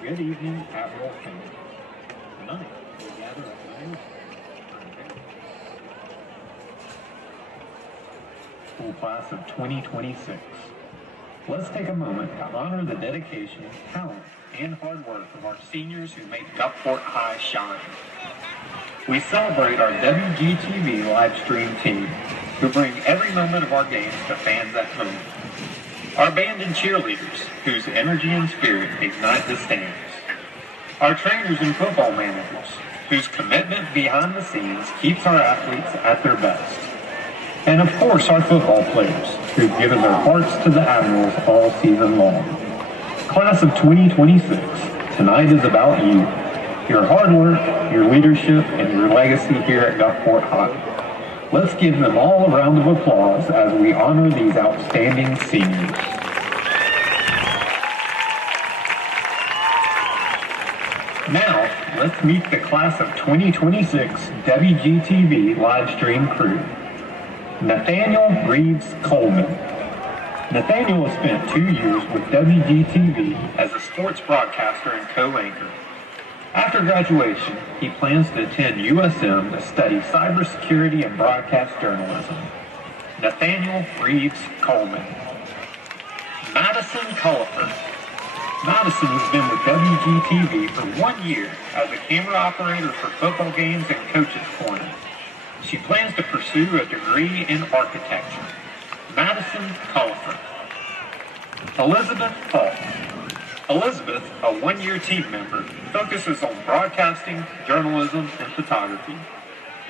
Good evening, Admiral King. Tonight, we gather at 9 school class of 2026. Let's take a moment to honor the dedication, talent, and hard work of our seniors who make Gulfport High shine. We celebrate our WGTV live stream team, who bring every moment of our games to fans at home. Our band and cheerleaders, whose energy and spirit ignite the stands. Our trainers and football managers, whose commitment behind the scenes keeps our athletes at their best. And of course, our football players, who've given their hearts to the Admirals all season long. Class of 2026, tonight is about you, your hard work, your leadership, and your legacy here at Gulfport High. Let's give them all a round of applause as we honor these outstanding seniors. Now, let's meet the class of 2026 WGTV live stream crew. Nathaniel Reeves Coleman. Nathaniel has spent 2 years with WGTV as a sports broadcaster and co-anchor. After graduation, he plans to attend USM to study cybersecurity and broadcast journalism. Nathaniel Reeves Coleman. Madison Cullifer. Madison has been with WGTV for 1 year as a camera operator for football games and Coach's Corner. She plans to pursue a degree in architecture. Madison Cullifer. Elizabeth Falk. Elizabeth, a 1-year team member, focuses on broadcasting, journalism, and photography.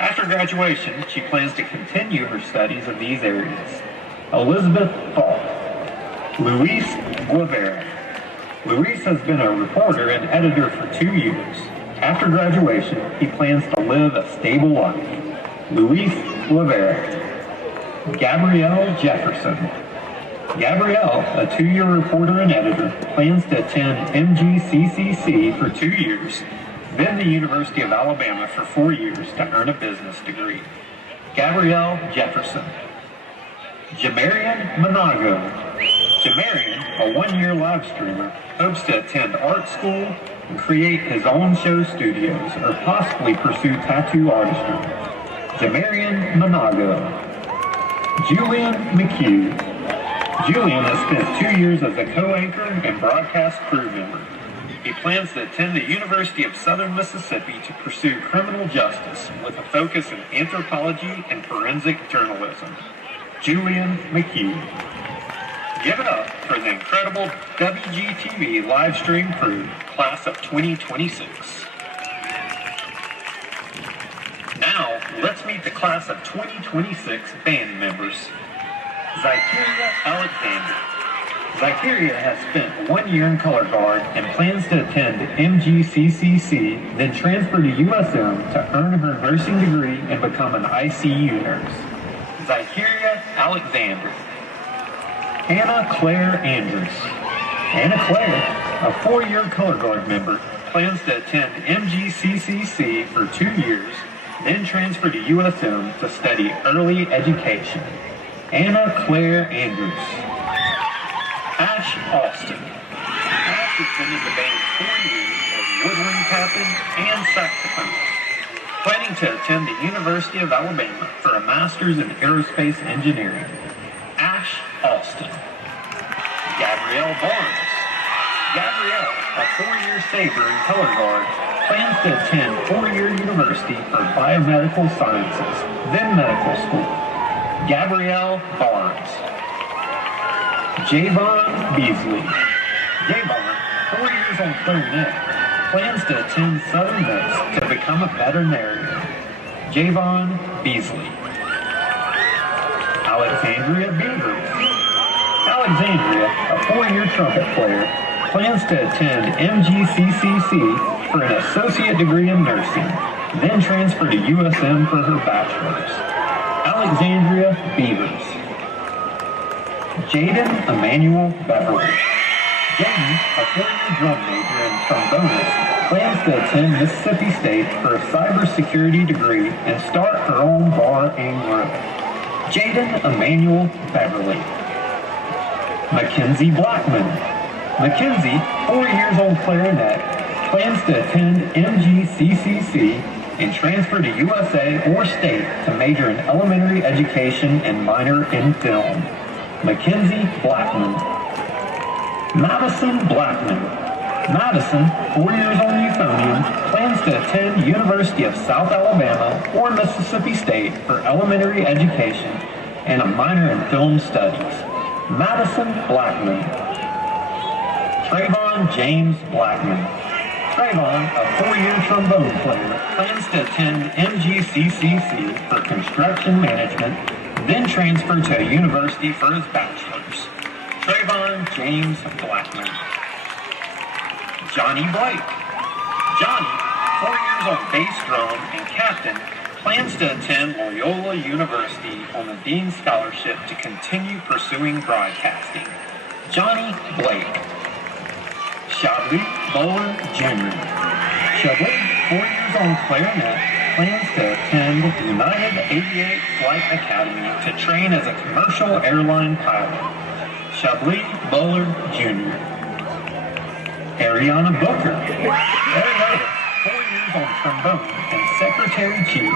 After graduation, she plans to continue her studies in these areas. Elizabeth Falk. Luis Guevara. Luis has been a reporter and editor for 2 years. After graduation, he plans to live a stable life. Luis Guevara. Gabrielle Jefferson. Gabrielle, a 2-year reporter and editor, plans to attend MGCCC for 2 years, then the University of Alabama for 4 years to earn a business degree. Gabrielle Jefferson. Jamarian Monago. Jamarian, a 1-year live streamer, hopes to attend art school and create his own show studios or possibly pursue tattoo artistry. Jamarian Monago. Julian McHugh. Julian has spent 2 years as a co-anchor and broadcast crew member. He plans to attend the University of Southern Mississippi to pursue criminal justice with a focus in anthropology and forensic journalism. Julian McHugh. Give it up for the incredible WGTV live stream crew, class of 2026. Now, let's meet the class of 2026 band members. Zykeria Alexander. Zykeria has spent 1 year in color guard and plans to attend MGCCC, then transfer to USM to earn her nursing degree and become an ICU nurse. Zykeria Alexander. Anna Claire Andrews. Anna Claire, a 4-year color guard member, plans to attend MGCCC for 2 years, then transfer to USM to study early education. Anna Claire Andrews. Ash Austin. Ash has been in the band 4 years as woodwind captain and saxophonist, planning to attend the University of Alabama for a master's in aerospace engineering. Ash Austin. Gabrielle Barnes. Gabrielle, a 4-year saber and color guard, plans to attend 4-year university for biomedical sciences, then medical school. Gabrielle Barnes. Javon Beasley. Javon, 4 years on clarinet, plans to attend Southern Miss to become a veterinarian. Javon Beasley. Alexandria Beavers. Alexandria, a 4-year trumpet player, plans to attend MGCCC for an associate degree in nursing, then transfer to USM for her bachelor's. Alexandria Beavers. Jaden Emmanuel Beverly. Jaden, a 4-year drum major and trombonist, plans to attend Mississippi State for a cybersecurity degree and start her own bar and grill. Jaden Emmanuel Beverly. Mackenzie Blackman. Mackenzie, 4 years on clarinet, plans to attend MGCCC and transfer to USA or state to major in elementary education and minor in film. Mackenzie Blackman. Madison Blackman. Madison, 4 years on euphonium, plans to attend University of South Alabama or Mississippi State for elementary education and a minor in film studies. Madison Blackman. Trayvon James Blackman. Trayvon, a 4-year trombone player, plans to attend MGCCC for construction management, then transfer to a university for his bachelor's. Trayvon James Blackman. Johnny Blake. Johnny, 4 years on bass drum and captain, plans to attend Loyola University on the Dean Scholarship to continue pursuing broadcasting. Johnny Blake. Shadley Bowler Jr. Shadley, 4 years on clarinet, plans to attend United Aviate Flight Academy to train as a commercial airline pilot. Shadley Bowler Jr. Ariana Booker. Ariana, 4 years on trombone and secretary chief,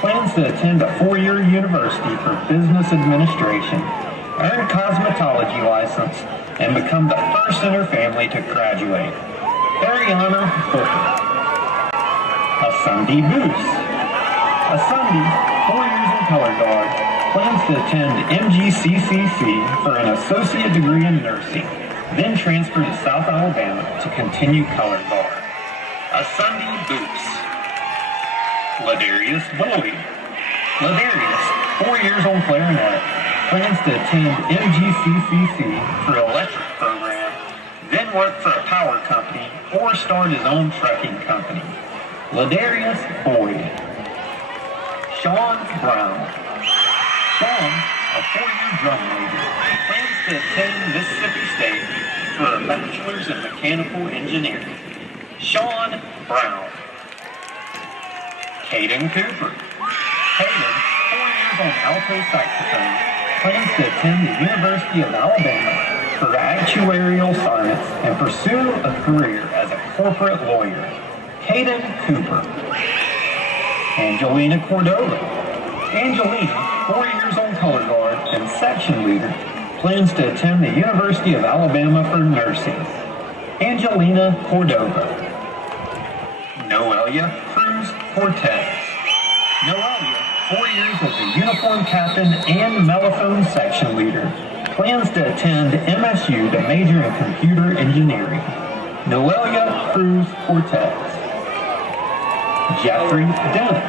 plans to attend a 4-year university for business administration, earn cosmetology license, and become the first in her family to graduate. Ariana Booker. Asundi Booth. Asundi, 4 years in color guard, plans to attend MGCCC for an associate degree in nursing, then transfer to South Alabama to continue color guard. Asundi Booth. Ladarius Bowie. Ladarius, 4 years on clarinet, plans to attend MGCCC for electric program, then work for a power company or start his own trucking company. Ladarius Boyd. Sean Brown. Sean, a 4-year drum major, plans to attend Mississippi State for a bachelor's in mechanical engineering. Sean Brown. Caden Cooper. Caden, 4 years on alto saxophone, plans to attend the University of Alabama for actuarial science and pursue a career as a corporate lawyer. Caden Cooper. Angelina Cordova. Angelina, 4 years on color guard and section leader, plans to attend the University of Alabama for nursing. Angelina Cordova. Noelia Cruz Cortez. Noelia, 4 years as a uniform captain and mellophone section leader, plans to attend MSU to major in computer engineering. Noelia Cruz Cortez. Jeffrey Dent.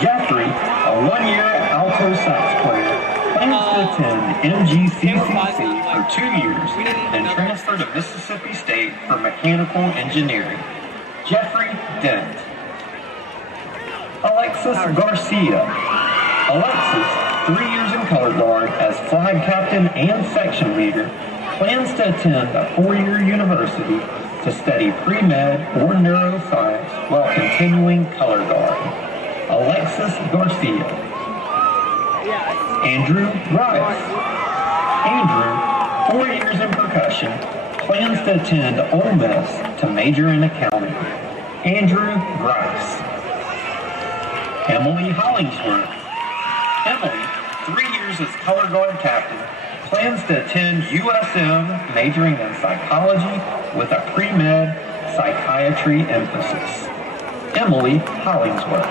Jeffrey, a 1-year alto sax player, plans to attend MGCCC for 2 years and transfer to Mississippi State for mechanical engineering. Jeffrey Dent. Alexis Garcia. Alexis, 3 years in color guard as flag captain and section leader, plans to attend a 4-year university to study pre-med or neuroscience while continuing color guard. Alexis Garcia. Andrew Rice. Andrew, 4 years in percussion, plans to attend Ole Miss to major in accounting. Andrew Rice. Emily Hollingsworth. Emily, 3 years as color guard captain, plans to attend USM majoring in psychology with a pre-med psychiatry emphasis. Emily Hollingsworth.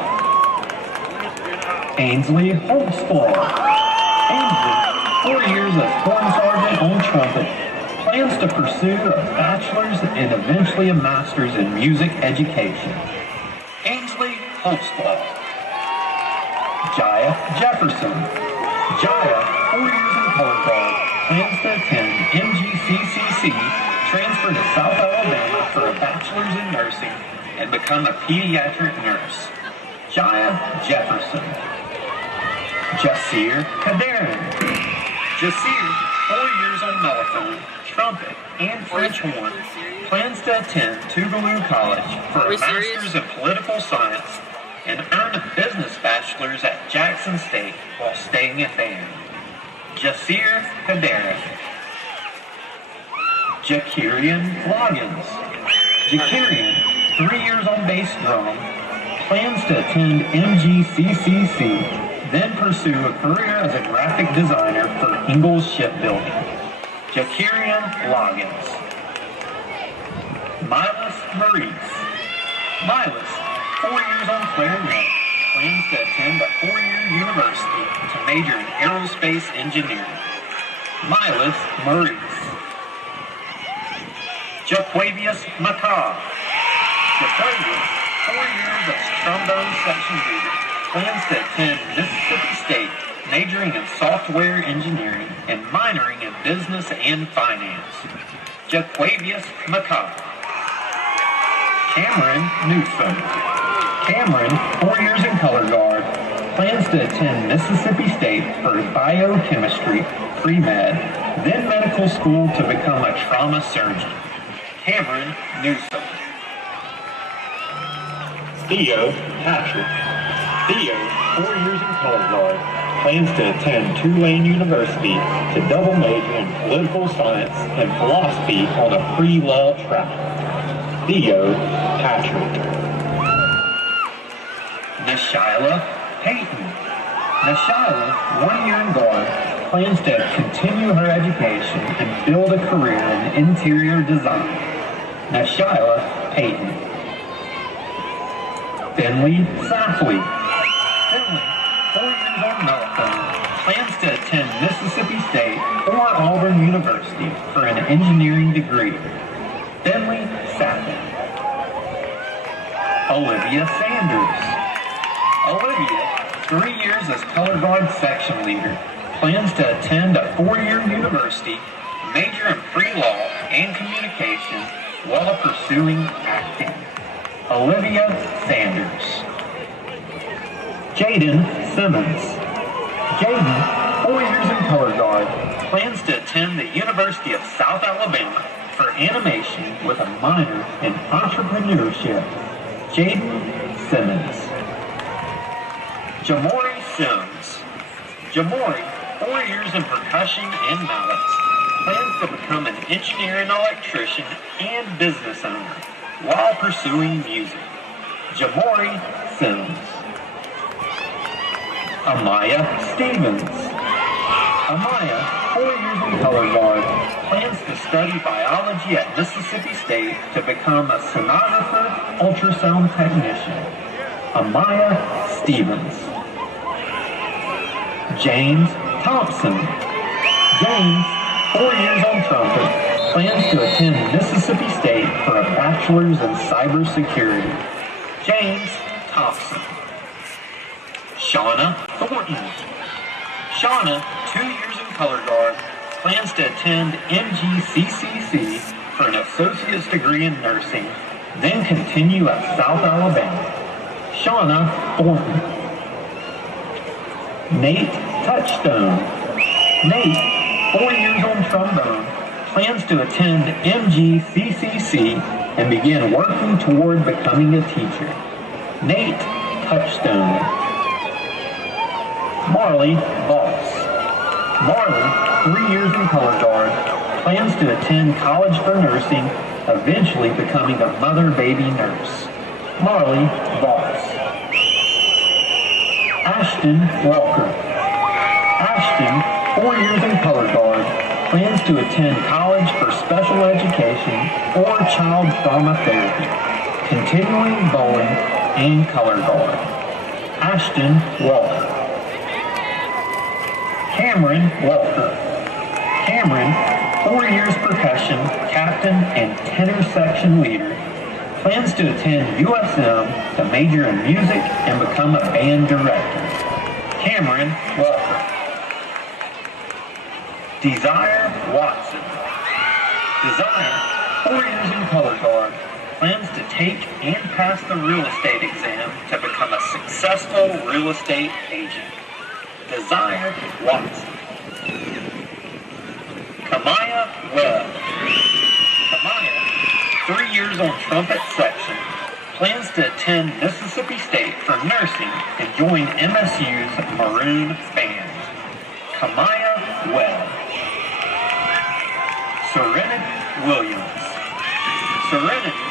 Ainsley Holtzflaw. Ainsley, 4 years as horn sergeant on trumpet, plans to pursue a bachelor's and eventually a master's in music education. Ainsley Holtzflaw. Jaya Jefferson. Jaya, 4 years in color guard, plans to attend MGCCC, transfer to South Alabama for a bachelor's in nursing, and become a pediatric nurse. Jaya Jefferson. Jasir Kadarin. Jasir, 4 years on mellophone, trumpet, and French horn, plans to attend Tougaloo College for a master's in political science and earn a business bachelor's at Jackson State while staying in band. Jasir Kadarin. Jakirian Loggins. Jakirian, 3 years on bass drum, plans to attend MGCCC, then pursue a career as a graphic designer for Ingalls Shipbuilding. Jakirian Loggins. Milas Maurice. Milas, 4 years on clarinet, plans to attend a 4-year university to major in aerospace engineering. Milas Maurice. Jaquavius McCaw. Jaquavius, 4 years as trombone section leader, plans to attend Mississippi State, majoring in software engineering and minoring in business and finance. Jaquavius McCaw. Cameron Newsom. Cameron, 4 years in color guard, plans to attend Mississippi State for biochemistry, pre-med, then medical school to become a trauma surgeon. Cameron Newsom. Theo Patrick. Theo, 4 years in color guard, plans to attend Tulane University to double major in political science and philosophy on a pre-law track. Theo Patrick. Nashyla Payton. Nashyla, 1 year in guard, plans to continue her education and build a career in interior design. Nashyla Payton. Finley Safley. Finley, 4 years on telephone, plans to attend Mississippi State or Auburn University for an engineering degree. Finley Safley. Olivia Sanders. Olivia, 3 years as color guard section leader, plans to attend a 4-year university, major in pre-law and communication while pursuing acting. Olivia Sanders. Jaden Simmons. Jaden, 4 years in color guard, plans to attend the University of South Alabama for animation with a minor in entrepreneurship. Jaden Simmons. Jamori Sims. Jamori, 4 years in percussion and mallets, plans to become an engineer and electrician and business owner while pursuing music. Jamori Sims. Amaya Stevens. Amaya, 4 years in color guard, plans to study biology at Mississippi State to become a sonographer, ultrasound technician. Amaya Stevens. James Thompson. James, 4 years on trumpet, plans to attend Mississippi State for a bachelor's in cybersecurity. James Thompson. Shauna Thornton. Shauna, 2 years in color guard, plans to attend MGCCC for an associate's degree in nursing, then continue at South Alabama. Shauna Thornton. Nate Touchstone. Nate, 4 years on trombone, plans to attend MGCCC and begin working toward becoming a teacher. Nate Touchstone. Marley Voss. Marley, 3 years in color guard, plans to attend college for nursing, eventually becoming a mother-baby nurse. Marley Voss. Ashton Walker. Ashton, 4 years in color guard, plans to attend college for special education or child trauma therapy, continuing bowling and color guard. Ashton Walker. Cameron Walker. Cameron, 4 years percussion, captain, and tenor section leader, plans to attend USM to major in music and become a band director. Cameron Walker. Desire Watson. Desire, 4 years in color guard, plans to take and pass the real estate exam to become a successful real estate agent. Desire Watson. Kamaya Webb. Kamaya, 3 years on trumpet section, plans to attend Mississippi State for nursing and join MSU's Maroon Band. Kamaya Webb. Serenity Williams. Serenity,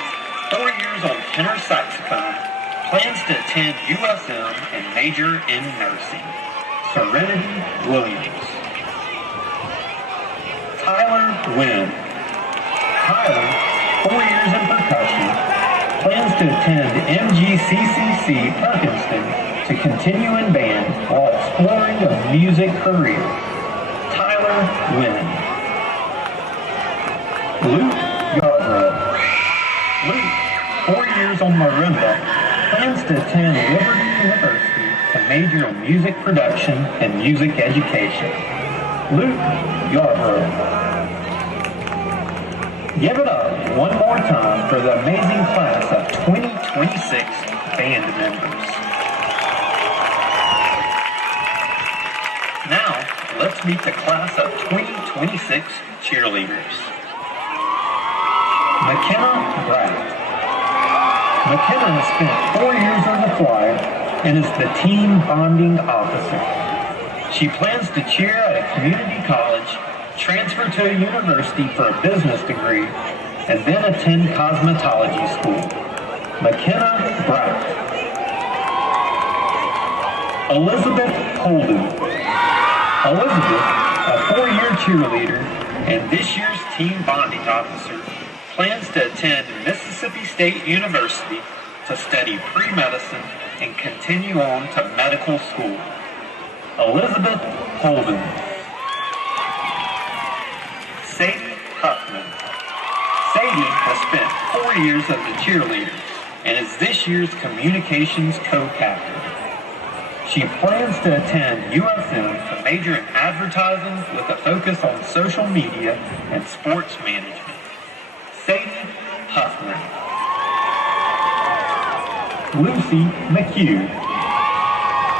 4 years on tenor saxophone, plans to attend USM and major in nursing. Serenity Williams. Tyler Wynn. Tyler, 4 years in percussion, plans to attend MGCCC Perkinston to continue in band while exploring a music career. Tyler Wynn. Luke Yarbrough. Luke, 4 years on marimba, plans to attend Liberty University to major in music production and music education. Luke Yarbrough. Give it up one more time for the amazing class of 2026 band members. Now, let's meet the class of 2026 cheerleaders. McKenna Bratt. McKenna has spent 4 years on the choir and is the team bonding officer. She plans to cheer at a community college, transfer to a university for a business degree, and then attend cosmetology school. McKenna Bratt. Elizabeth Holden. Elizabeth, a 4-year cheerleader and this year's team bonding officer, plans to attend Mississippi State University to study pre-medicine and continue on to medical school. Elizabeth Holden. Sadie Huffman. Sadie has spent 4 years as a cheerleader and is this year's communications co-captain. She plans to attend USM to major in advertising with a focus on social media and sports management. Sadie Huffman. Lucy McHugh.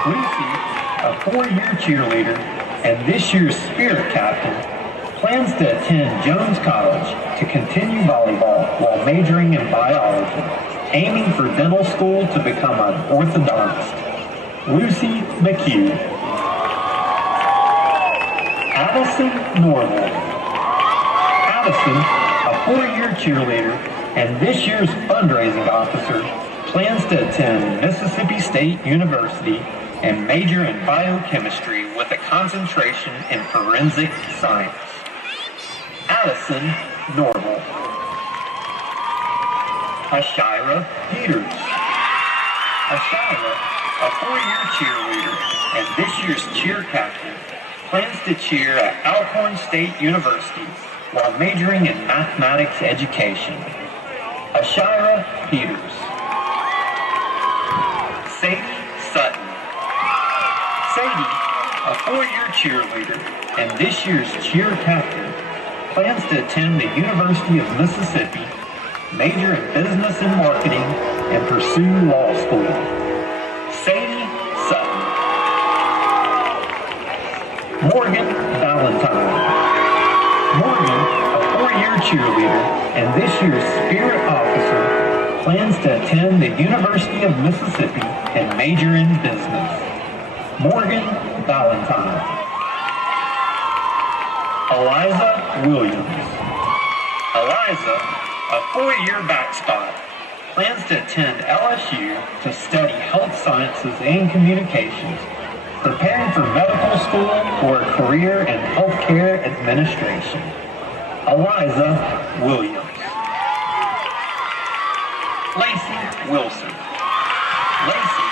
Lucy, a 4-year cheerleader and this year's spirit captain, plans to attend Jones College to continue volleyball while majoring in biology, aiming for dental school to become an orthodontist. Lucy McHugh. Addison Norval. Addison, a 4-year cheerleader and this year's fundraising officer, plans to attend Mississippi State University and major in biochemistry with a concentration in forensic science. Addison Norval. Ashira Peters. Ashira, a 4-year cheerleader and this year's cheer captain, plans to cheer at Alcorn State University while majoring in mathematics education. Ashira Peters. Sadie Sutton. Sadie, a 4-year cheerleader and this year's cheer captain, plans to attend the University of Mississippi, major in business and marketing, and pursue law school. Sadie Sutton. Morgan Valentine. Morgan, a 4-year cheerleader and this year's spirit officer, plans to attend the University of Mississippi and major in business. Morgan Valentine. Eliza Williams. Eliza, a 4-year backspot, plans to attend LSU to study health sciences and communications, preparing for medical school or a career in healthcare administration. Eliza Williams. Lacey Wilson. Lacey,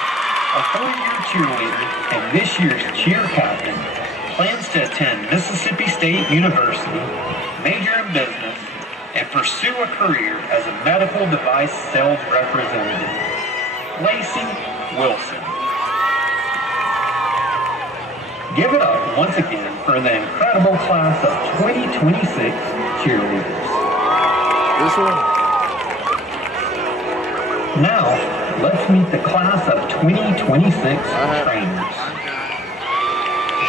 a 4-year cheerleader and this year's cheer captain, plans to attend Mississippi State University, major in business, and pursue a career as a medical device sales representative. Lacey Wilson. Give it up once again for the incredible class of 2026 cheerleaders. This one? Now, let's meet the class of 2026 trainers.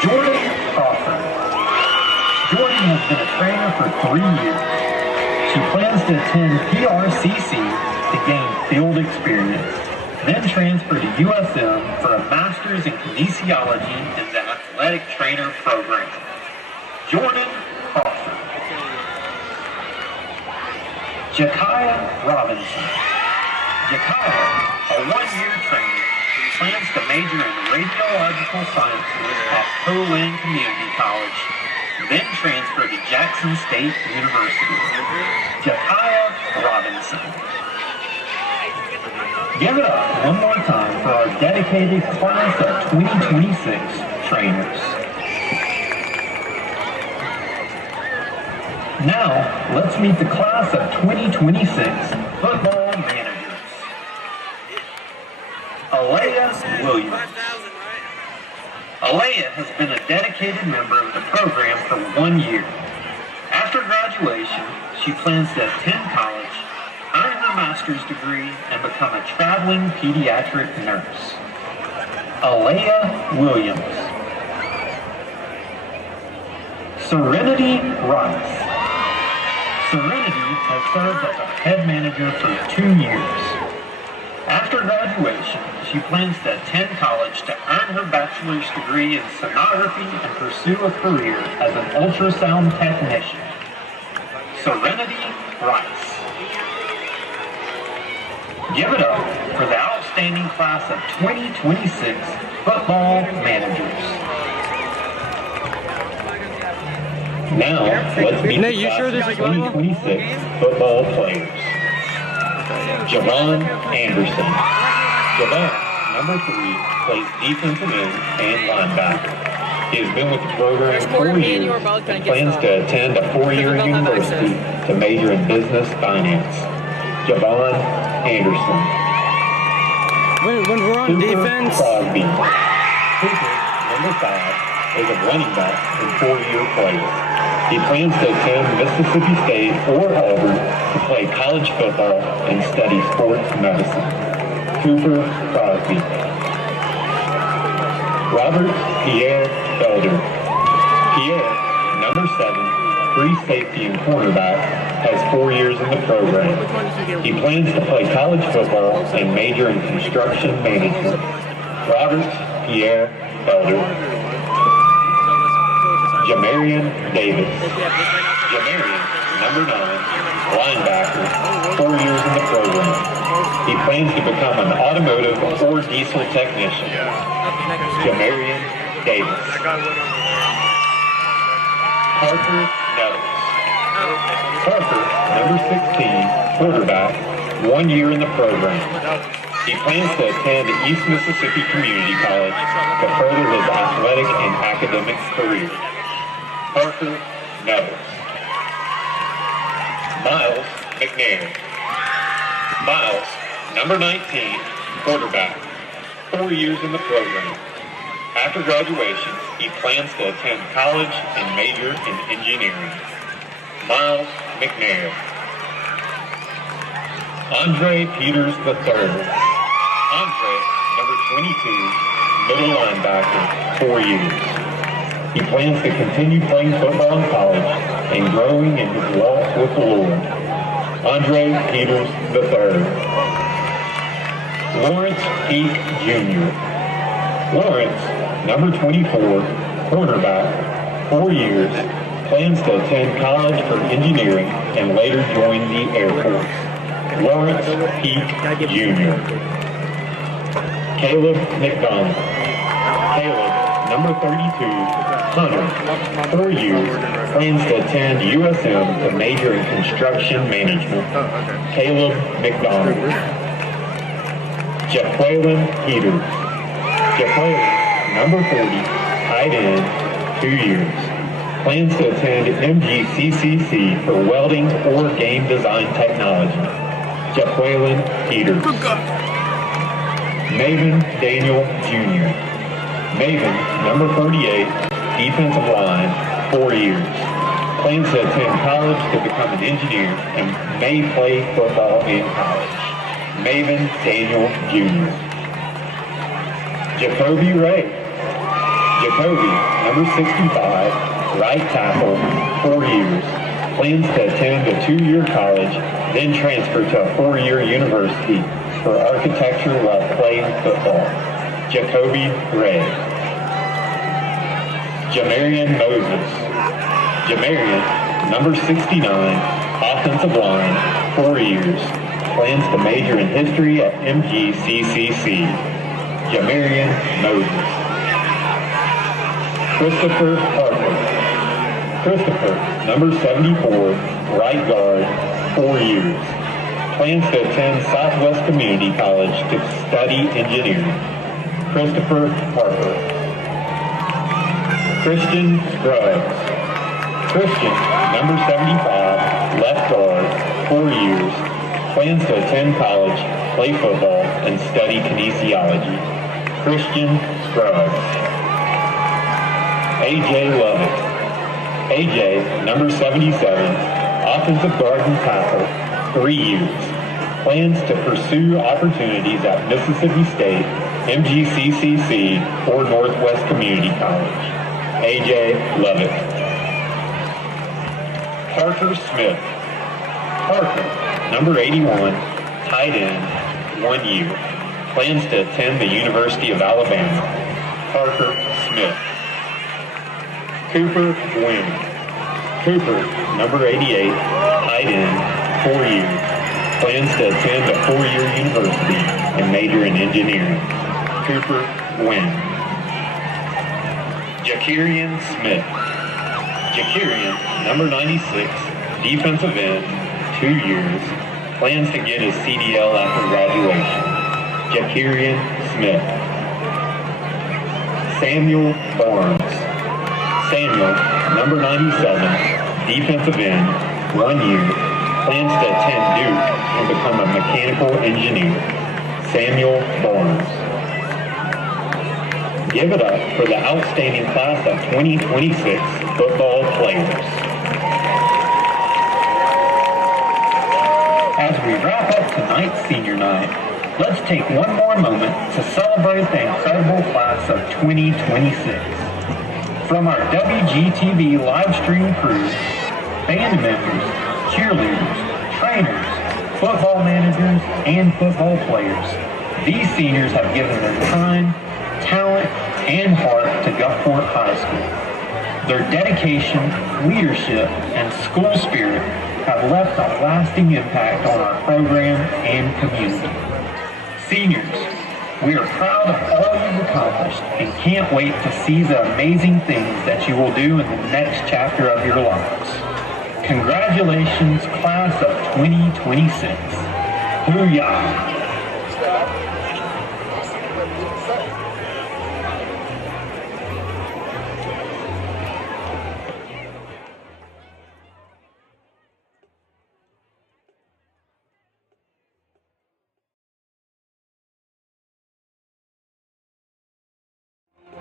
Jordan Crawford. Jordan has been a trainer for 3 years. She plans to attend PRCC to gain field experience, then transfer to USM for a master's in kinesiology in the athletic trainer program. Jordan Crawford. Jekiah Robinson. Jekiah, a one-year trainer, plans to major in radiological sciences at Poland Community College, then transfer to Jackson State University. Jekiah Robinson. Give it up one more time for our dedicated class of 2026 trainers. Now, let's meet the class of 2026 football managers. Alea Williams. Alea has been a dedicated member of the program for 1 year. After graduation, she plans to attend college, earn her master's degree, and become a traveling pediatric nurse. Alea Williams. Serenity Rice. Serenity has served as a head manager for 2 years. After graduation, she plans to attend college to earn her bachelor's degree in sonography and pursue a career as an ultrasound technician. Serenity Rice. Give it up for the outstanding class of 2026 football managers. Now, let's meet the class of 2026 football players. Javon Anderson. Javon, number 3, plays defensive end and linebacker. He has been with the program 4 years and plans to attend a 4-year university to major in business finance. Javon Anderson. When we're on defense. Crosby. Cooper, number 5, is a running back and 4-year player. He plans to attend Mississippi State or Auburn to play college football and study sports medicine. Cooper Crosby. Robert Pierre Felder. Pierre, number 7, free safety and cornerback, has 4 years in the program. He plans to play college football and major in construction management. Robert Pierre Felder. Jamarian Davis. Jamarian, number 9, linebacker, 4 years in the program. He plans to become an automotive or diesel technician. Jamarian Davis. Parker Nettles. Parker, number 16, quarterback, 1 year in the program. He plans to attend East Mississippi Community College to further his athletic and academic career. Parker Nettles. Miles McNair. Miles, number 19, quarterback, 4 years in the program. After graduation, he plans to attend college and major in engineering. Miles McNair. Andre Peters III. Andre, number 22, middle linebacker, 4 years. He plans to continue playing football in college and growing in his walk with the Lord. Andre Peters III. Lawrence Peak Jr. Lawrence, number 24, cornerback, 4 years, plans to attend college for engineering and later join the Air Force. Lawrence Peak Jr. Caleb McDonald. Caleb, number 32, Hunter, 4 years, plans to attend USM to major in construction management. Caleb McDonald. Jaqueline Peters. Jaqueline, number 40, tight end, 2 years. Plans to attend MGCCC for welding or game design technology. Jaqueline Peters. Maven Daniel Jr. Maven, number 38, defensive line, 4 years. Plans to attend college to become an engineer and may play football in college. Maven Daniel Jr. Jacoby Ray. Jacoby, number 65, right tackle, 4 years. Plans to attend a 2-year college, then transfer to a 4-year university for architecture while playing football. Jacoby Ray. Jamarian Moses. Jamarian, number 69, offensive line, 4 years. Plans to major in history at MGCCC. Jamarian Moses. Christopher Harper. Christopher, number 74, right guard, 4 years. Plans to attend Southwest Community College to study engineering. Christopher Harper. Christian Scruggs. Christian, number 75, left guard, 4 years. Plans to attend college, play football, and study kinesiology. Christian Scruggs. A.J. Lovett. A.J., number 77, offensive guard and tackle, 3 years. Plans to pursue opportunities at Mississippi State, MGCCC, or Northwest Community College. A.J. Lovett. Parker Smith. Parker, number 81, tight end, 1 year. Plans to attend the University of Alabama. Parker Smith. Cooper Wynn. Cooper, number 88, tight end, 4 years. Plans to attend a 4-year university and major in engineering. Cooper Wynn. Jakirian Smith. Jakirian, number 96, defensive end, 2 years. Plans to get his CDL after graduation. Jakirian Smith. Samuel Barnes. Samuel, number 97, defensive end, 1 year. Plans to attend Duke and become a mechanical engineer. Samuel Barnes. Give it up for the outstanding class of 2026 football players. As we wrap up tonight's senior night, let's take one more moment to celebrate the incredible class of 2026. From our WGTV live stream crew, band members, cheerleaders, trainers, football managers, and football players, these seniors have given their time, talent, and heart to Gulfport High School. Their dedication, leadership, and school spirit have left a lasting impact on our program and community. Seniors, we are proud of all you've accomplished and can't wait to see the amazing things that you will do in the next chapter of your lives. Congratulations, class of 2026. Hoo-yah!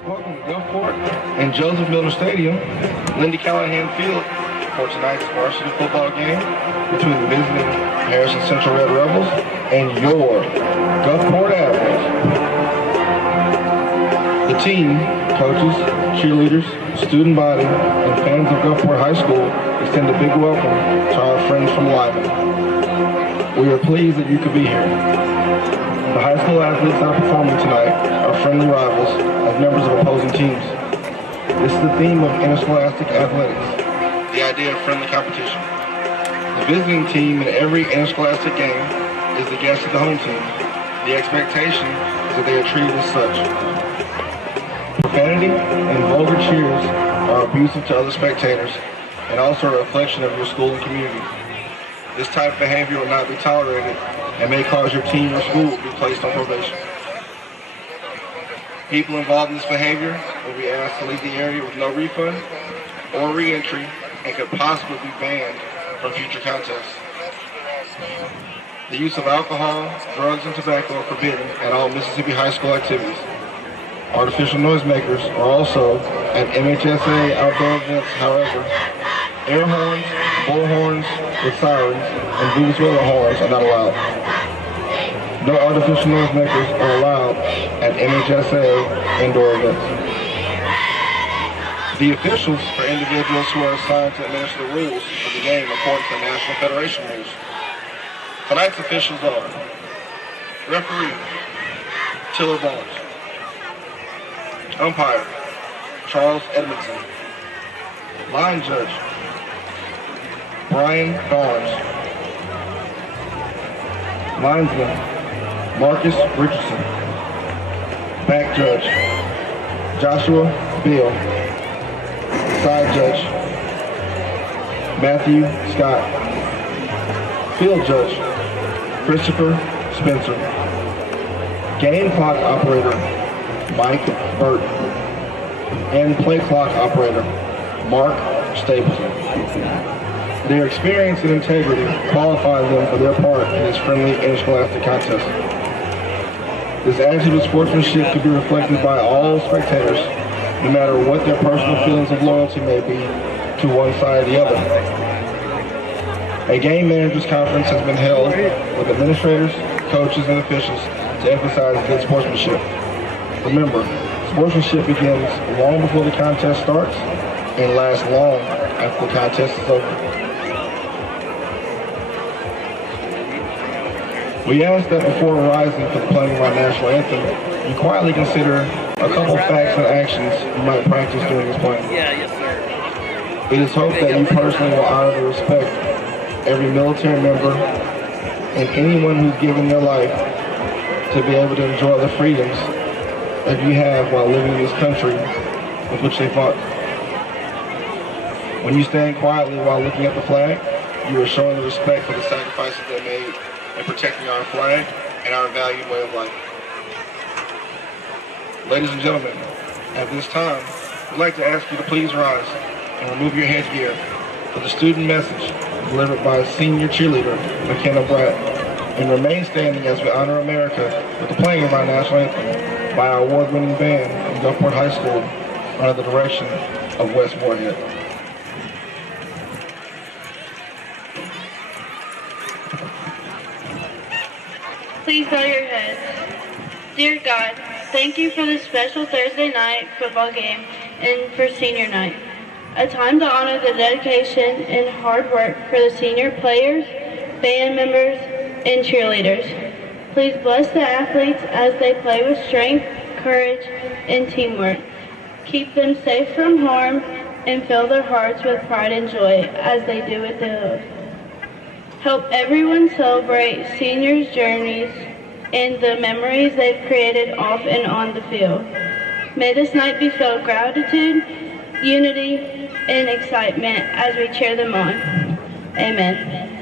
Welcome to Gulfport and Joseph Miller Stadium, Lindy Callahan Field, for tonight's varsity football game between the visiting Harrison Central Red Rebels and your Gulfport Admirals. The team, coaches, cheerleaders, student body, and fans of Gulfport High School extend a big welcome to our friends from Lyman. We are pleased that you could be here. The high school athletes are performing tonight are friendly rivals as members of opposing teams. This is the theme of interscholastic athletics, the idea of friendly competition. The visiting team in every interscholastic game is the guest of the home team. The expectation is that they are treated as such. Profanity and vulgar cheers are abusive to other spectators and also a reflection of your school and community. This type of behavior will not be tolerated and may cause your team or school to be placed on probation. People involved in this behavior will be asked to leave the area with no refund or re-entry and could possibly be banned from future contests. The use of alcohol, drugs, and tobacco are forbidden at all Mississippi high school activities. Artificial noisemakers are also at MHSA outdoor events, however. Air horns, bullhorns with sirens, and Venezuela horns are not allowed. No artificial noisemakers are allowed at MHSA indoor events. The officials are individuals who are assigned to administer the rules of the game according to the National Federation rules. Tonight's officials are referee, Tiller Barnes. Umpire, Charles Edmondson. Line judge, Brian Barnes. Linesman, Marcus Richardson. Back judge, Joshua Bill. Side judge, Matthew Scott. Field judge, Christopher Spencer. Game clock operator, Mike Burton. And play clock operator, Mark Stapleton. Their experience and integrity qualify them for their part in this friendly interscholastic contest. This attitude of sportsmanship can be reflected by all spectators, no matter what their personal feelings of loyalty may be to one side or the other. A game managers conference has been held with administrators, coaches, and officials to emphasize good sportsmanship. Remember, sportsmanship begins long before the contest starts and lasts long after the contest is over. We ask that before rising for the playing of our national anthem, you quietly consider a couple facts and actions you might practice during this playing. It is hoped that you personally will honor and respect every military member and anyone who's given their life to be able to enjoy the freedoms that you have while living in this country with which they fought. When you stand quietly while looking at the flag, you are showing the respect for the sacrifices they made in protecting our flag and our valued way of life. Ladies and gentlemen, at this time, we'd like to ask you to please rise and remove your headgear for the student message delivered by senior cheerleader McKenna Bratt, and remain standing as we honor America with the playing of our national anthem by our award-winning band from Gulfport High School under the direction of Wes Moorhead. Please bow your heads. Dear God, thank you for this special Thursday night football game and for senior night. A time to honor the dedication and hard work for the senior players, band members, and cheerleaders. Please bless the athletes as they play with strength, courage, and teamwork. Keep them safe from harm and fill their hearts with pride and joy as they do what they love. Help everyone celebrate seniors' journeys and the memories they've created off and on the field. May this night be filled with gratitude, unity, and excitement as we cheer them on. Amen.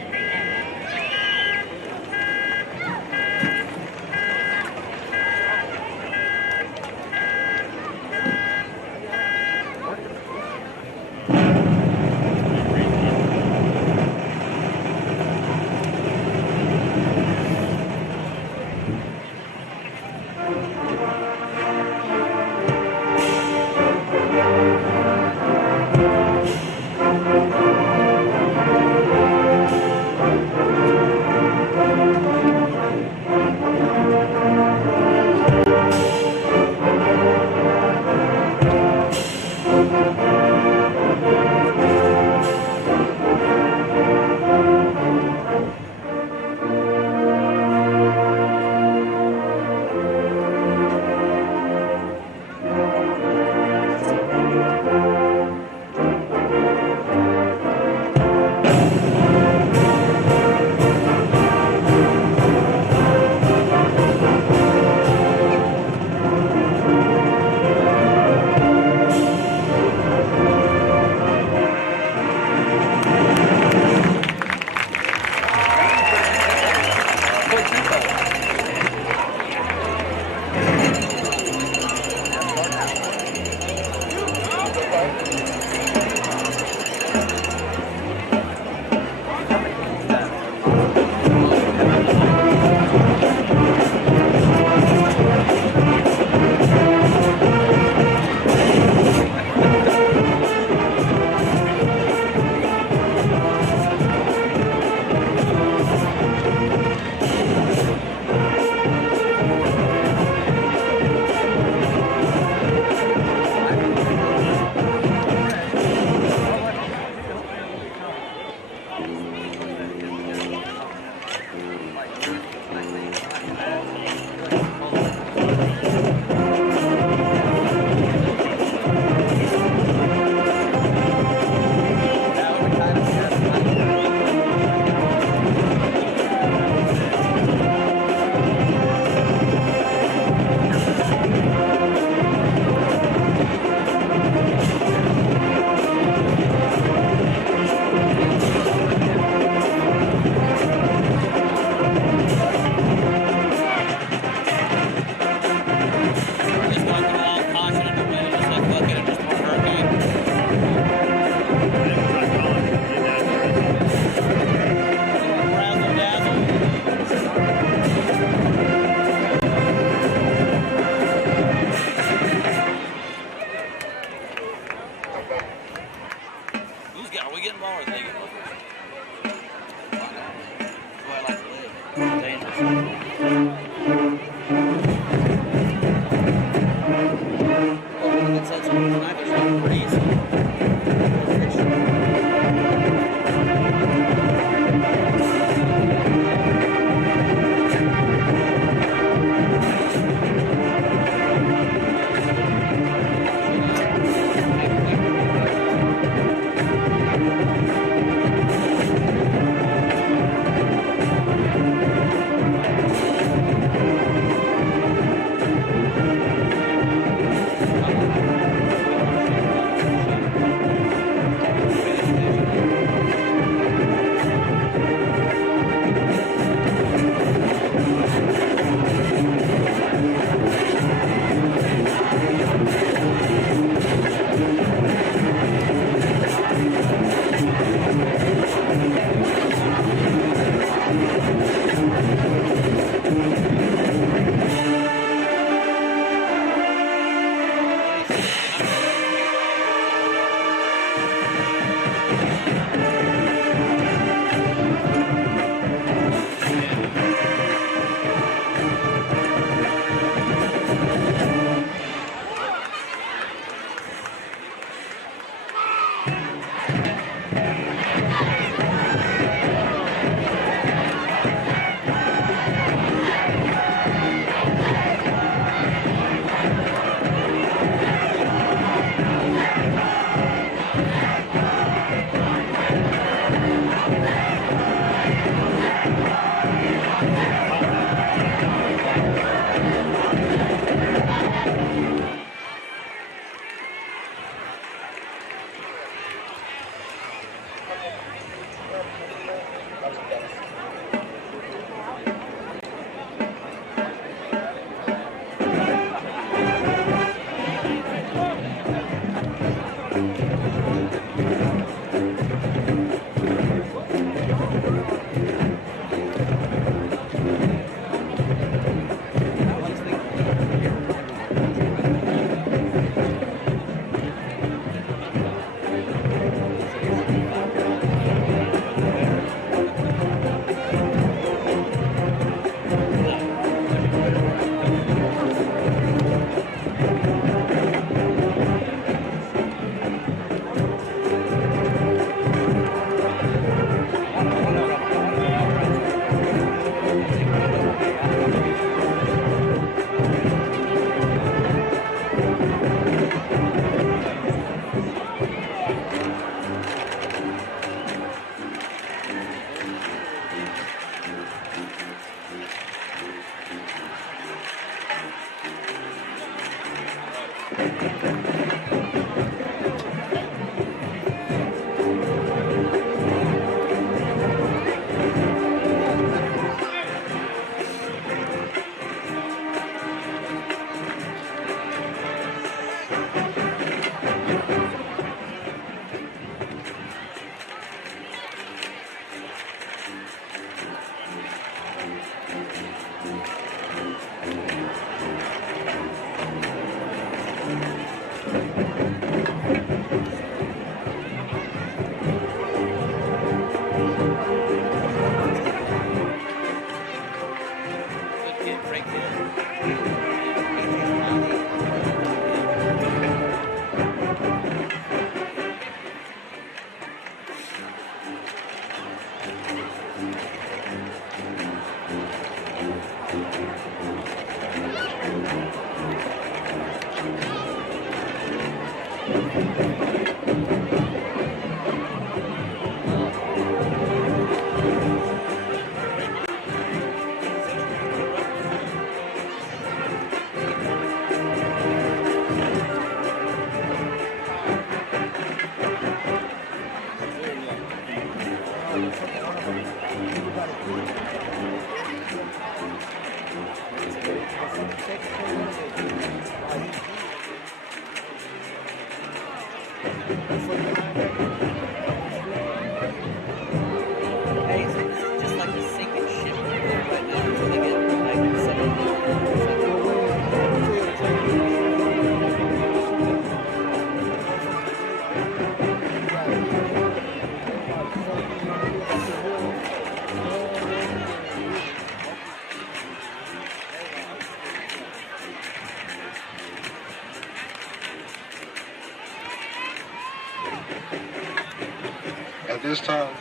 this time,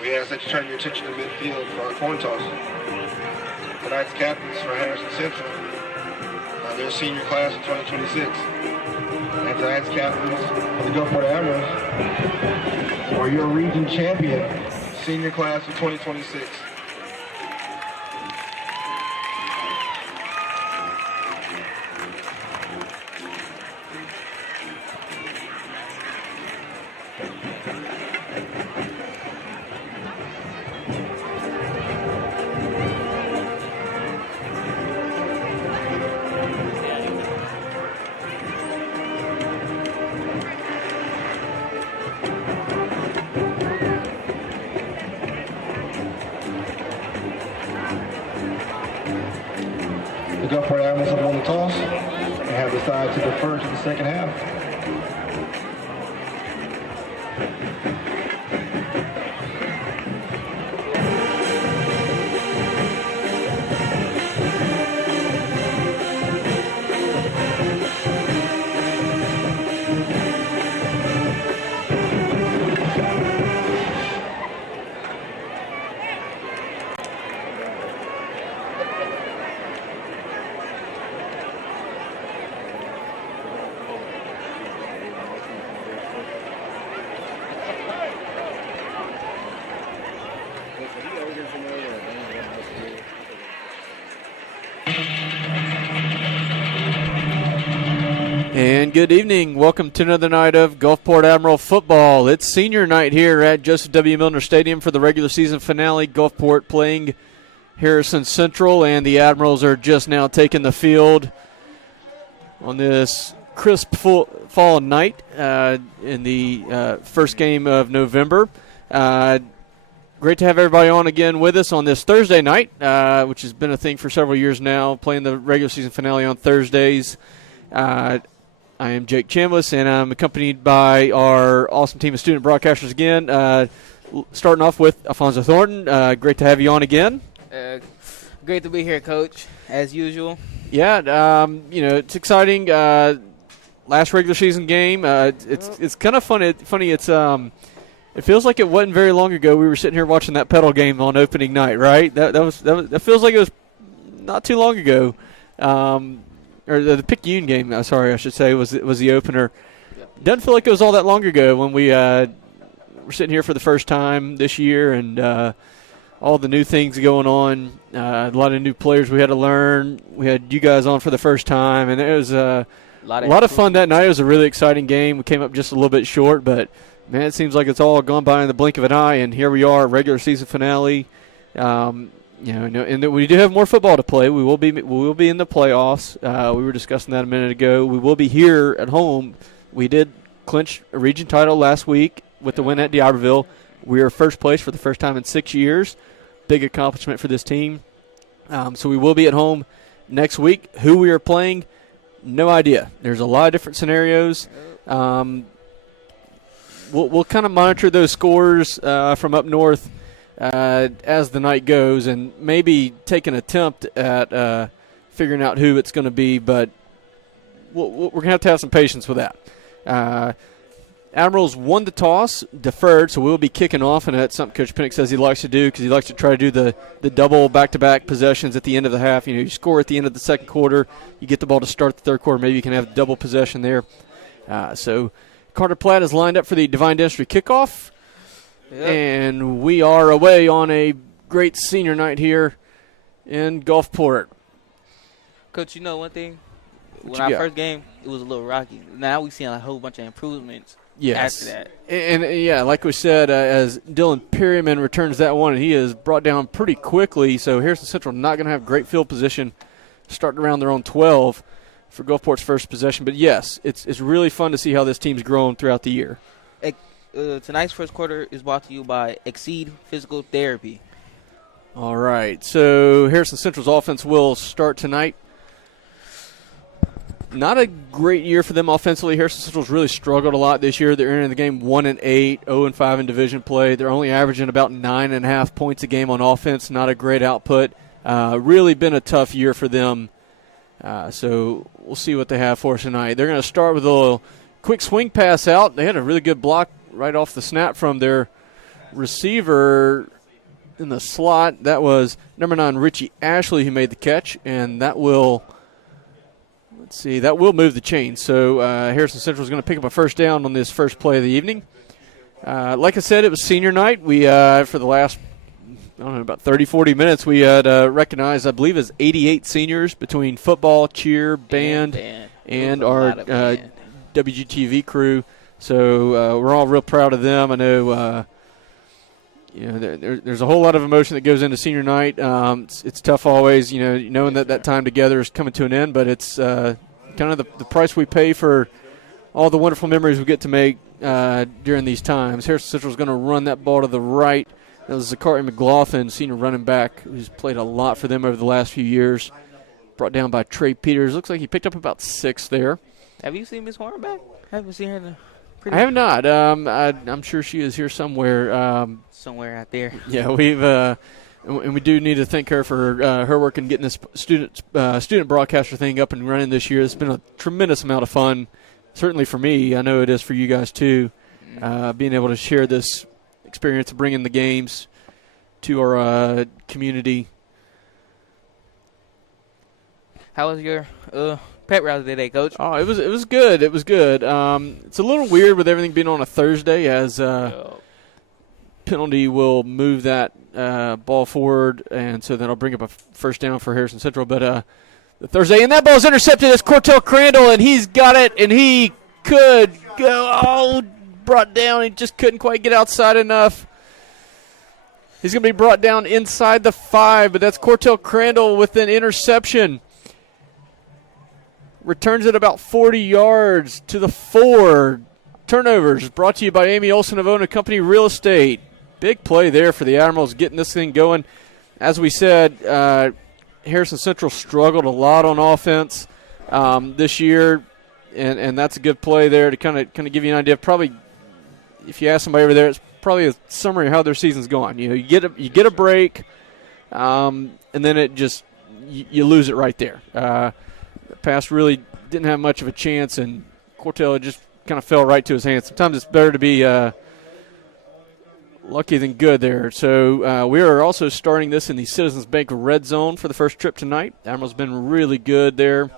we ask that you turn your attention to midfield for our coin toss. Tonight's captains for Harrison Central, their senior class of 2026. And tonight's captains for the Gulfport Admirals are your region champion, senior class of 2026. The Gulfport Admirals have won the toss and have decided to defer to the second half. And good evening. Welcome to another night of Gulfport Admiral football. It's senior night here at Joseph W. Milner Stadium for the regular season finale. Gulfport playing Harrison Central, and the Admirals are just now taking the field on this crisp fall night in the first game of November. Great to have everybody on again with us on this Thursday night, which has been a thing for several years now, playing the regular season finale on Thursdays. I am Jake Chambliss, and I'm accompanied by our awesome team of student broadcasters again. Starting off with Alfonso Thornton. Great to have you on again. Great to be here, Coach, as usual. Yeah, it's exciting. Last regular season game. It's kind of funny. It's it feels like it wasn't very long ago we were sitting here watching that pedal game on opening night, right? That feels like it was not too long ago. Or the Picayune game, I should say, was the opener. Yep. Doesn't feel like it was all that long ago when we were sitting here for the first time this year, and all the new things going on. A lot of new players we had to learn. We had you guys on for the first time, and it was a lot of fun that night. It was a really exciting game. We came up just a little bit short, but, man, it seems like it's all gone by in the blink of an eye, and here we are, regular season finale. And we do have more football to play. We will be in the playoffs. We were discussing that a minute ago. We will be here at home. We did clinch a region title last week with the win at D'Iberville. We are first place for the first time in 6 years. Big accomplishment for this team. So we will be at home next week. Who we are playing, no idea. There's a lot of different scenarios. We'll kind of monitor those scores from up north as the night goes, and maybe take an attempt at figuring out who it's going to be, but we're going to have some patience with that. Admirals won the toss, deferred, so we'll be kicking off, and that's something Coach Pinnock says he likes to do because he likes to try to do the double back-to-back possessions at the end of the half. You score at the end of the second quarter, you get the ball to start the third quarter, maybe you can have double possession there. So Carter Platt is lined up for the Divine Dentistry kickoff. Yep. And we are away on a great senior night here in Gulfport. Coach, one thing? When our first game, it was a little rocky. Now we've seen a whole bunch of improvements after that. And like we said, as Dylan Perryman returns that one, and he is brought down pretty quickly, so Harrison Central not going to have great field position starting around their own 12 for Gulfport's first possession. But, yes, it's really fun to see how this team's grown throughout the year. Tonight's first quarter is brought to you by Exceed Physical Therapy. All right, so Harrison Central's offense will start tonight. Not a great year for them offensively. Harrison Central's really struggled a lot this year. They're entering the game 1-8, 0-5 in division play. They're only averaging about 9.5 points a game on offense. Not a great output. Really been a tough year for them. So we'll see what they have for us tonight. They're going to start with a little quick swing pass out. They had a really good block right off the snap from their receiver in the slot. That was number 9, Richie Ashley, who made the catch, and that will move the chain. So Harrison Central is going to pick up a first down on this first play of the evening. Like I said, it was senior night. We, for the last, about 30, 40 minutes, we had recognized, I believe, as 88 seniors between football, cheer, band, and our WGTV crew. So we're all real proud of them. I know there's a whole lot of emotion that goes into senior night. It's tough always, knowing that time together is coming to an end, but it's kind of the price we pay for all the wonderful memories we get to make during these times. Harrison Central is going to run that ball to the right. That was Zachary McLaughlin, senior running back, who's played a lot for them over the last few years. Brought down by Trey Peters. Looks like he picked up about 6 there. Have you seen Miss Hornback? Haven't seen her. I have not. I'm sure she is here somewhere. Somewhere out there. Yeah, we've and we do need to thank her for her work in getting this student broadcaster thing up and running this year. It's been a tremendous amount of fun, certainly for me. I know it is for you guys too. Being able to share this experience of bringing the games to our community. How was your pep rally today, Coach? Oh, it was good. It was good. It's a little weird with everything being on a Thursday, as penalty will move that ball forward, and so that'll bring up a first down for Harrison Central. But the Thursday, and that ball's intercepted. It's Cortell Crandall, and he's got it, and he could go. Brought down. He just couldn't quite get outside enough. He's going to be brought down inside the 5, but that's Cortell Crandall with an interception. Returns it about 40 yards to the 4. Turnovers brought to you by Amy Olson of Owner Company Real Estate. Big play there for the Admirals, getting this thing going. As we said, Harrison Central struggled a lot on offense this year, and that's a good play there to kind of give you an idea. Probably, if you ask somebody over there, it's probably a summary of how their season's gone. You get a break, and then it just you lose it right there. The pass really didn't have much of a chance, and Cortell just kind of fell right to his hands. Sometimes it's better to be lucky than good there. So we are also starting this in the Citizens Bank red zone for the first trip tonight. Admiral's been really good there,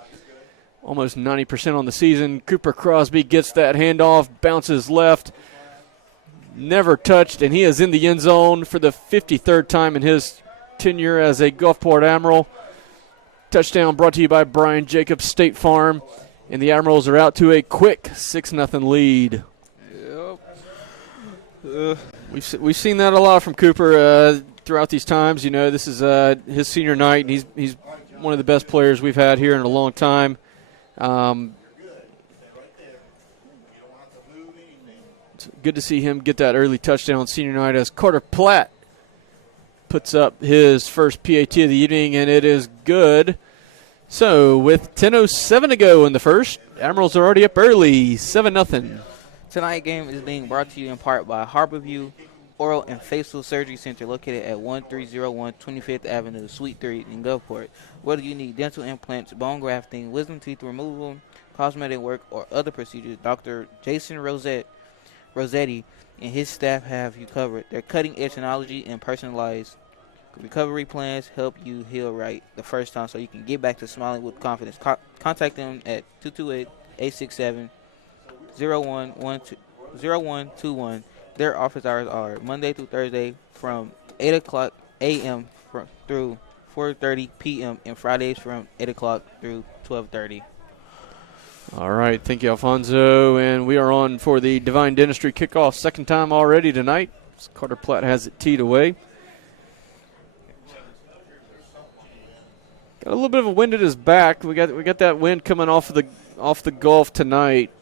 almost 90% on the season. Cooper Crosby gets that handoff, bounces left, never touched, and he is in the end zone for the 53rd time in his tenure as a Gulfport Admiral. Touchdown brought to you by Brian Jacobs State Farm, and the Admirals are out to a quick 6-0 lead. Yep. We've seen that a lot from Cooper throughout these times. This is his senior night, and he's one of the best players we've had here in a long time. It's good to see him get that early touchdown senior night as Carter Platt puts up his first PAT of the evening, and it is good. So with 10:07 to go in the first, Admirals are already up early, 7-0. Tonight's game is being brought to you in part by Harborview Oral and Facial Surgery Center, located at 1301 25th Avenue, Suite 3 in Gulfport. Whether you need dental implants, bone grafting, wisdom teeth removal, cosmetic work, or other procedures, Dr. Jason Rossetti and his staff have you covered. Their cutting-edge technology and personalized recovery plans help you heal right the first time so you can get back to smiling with confidence. Contact them at 228-867-0121. Their office hours are Monday through Thursday from 8 o'clock a.m. through 4:30 p.m. and Fridays from 8 o'clock through 12:30. All right, thank you, Alfonso. And we are on for the Divine Dentistry kickoff, second time already tonight. Carter Platt has it teed away. Got a little bit of a wind at his back. We got that wind coming off the Gulf tonight.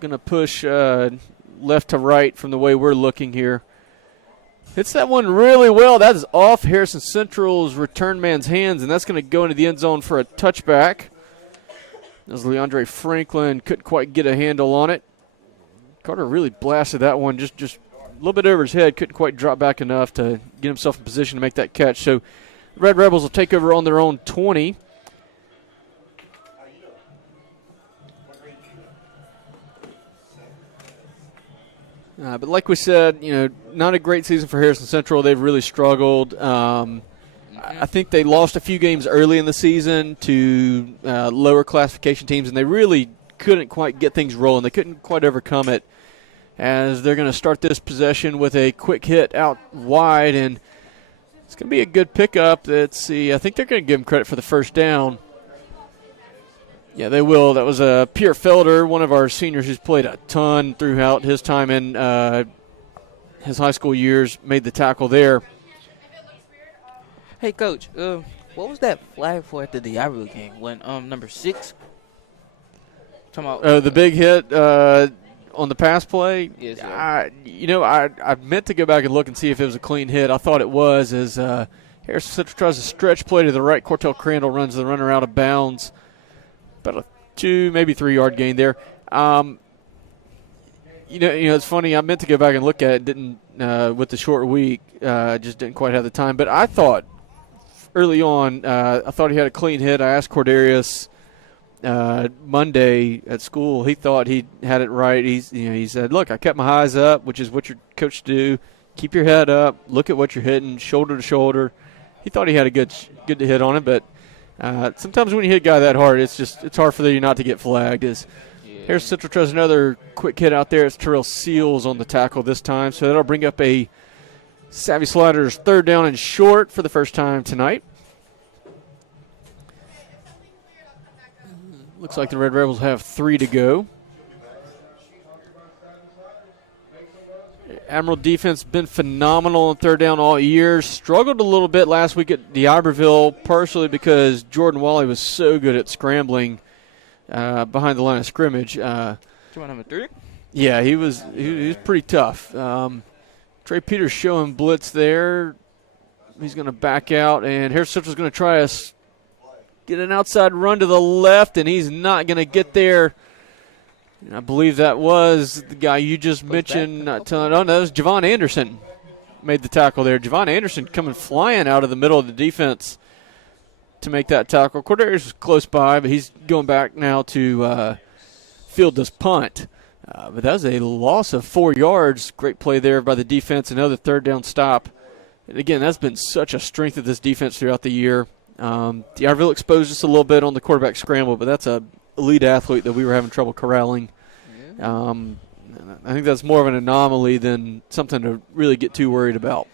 Gonna push left to right from the way we're looking here. Hits that one really well. That is off Harrison Central's return man's hands, and that's going to go into the end zone for a touchback. As Leandre Franklin couldn't quite get a handle on it. Carter really blasted that one just a little bit over his head. Couldn't quite drop back enough to get himself in position to make that catch. So Red Rebels will take over on their own 20. But like we said, not a great season for Harrison Central. They've really struggled. I think they lost a few games early in the season to lower classification teams, and they really couldn't quite get things rolling. They couldn't quite overcome it, as they're going to start this possession with a quick hit out wide, and it's going to be a good pickup. Let's see. I think they're going to give him credit for the first down. Yeah, they will. That was Pierre Felder, one of our seniors who's played a ton throughout his time in his high school years, made the tackle there. Hey, Coach, what was that flag for at the Diablo game when number 6? The big hit on the pass play? Yes, sir. I meant to go back and look and see if it was a clean hit. I thought it was, as Harrison Central tries a stretch play to the right. Cortell Crandall runs the runner out of bounds. About a 2, maybe 3 yard gain there. It's funny. I meant to go back and look at it. Didn't with the short week. Just didn't quite have the time. But I thought early on, I thought he had a clean hit. I asked Cordarius Monday at school. He thought he had it right. He said, "Look, I kept my eyes up, which is what your coach do. Keep your head up. Look at what you're hitting, shoulder to shoulder." He thought he had a good hit on it, but. Sometimes when you hit a guy that hard, it's hard for you not to get flagged. Harrison Central tries another quick hit out there. It's Terrell Seals on the tackle this time, so that'll bring up a Savvy Sliders 3rd down and short for the first time tonight. Looks like the Red Rebels have 3 to go. Admiral defense been phenomenal on 3rd down all year. Struggled a little bit last week at D'Iberville, partially because Jordan Wally was so good at scrambling behind the line of scrimmage. Number 3? Yeah, he was pretty tough. Trey Peters showing blitz there. He's going to back out, and Harrison Central's going to try get an outside run to the left, and he's not going to get there. And I believe that was the guy you just mentioned. That was Javon Anderson made the tackle there. Javon Anderson coming flying out of the middle of the defense to make that tackle. Cordarius was close by, but he's going back now to field this punt. But that was a loss of 4 yards. Great play there by the defense. Another 3rd down stop. And again, that's been such a strength of this defense throughout the year. D'Iberville exposed us a little bit on the quarterback scramble, but that's a elite athlete that we were having trouble corralling. I think that's more of an anomaly than something to really get too worried about.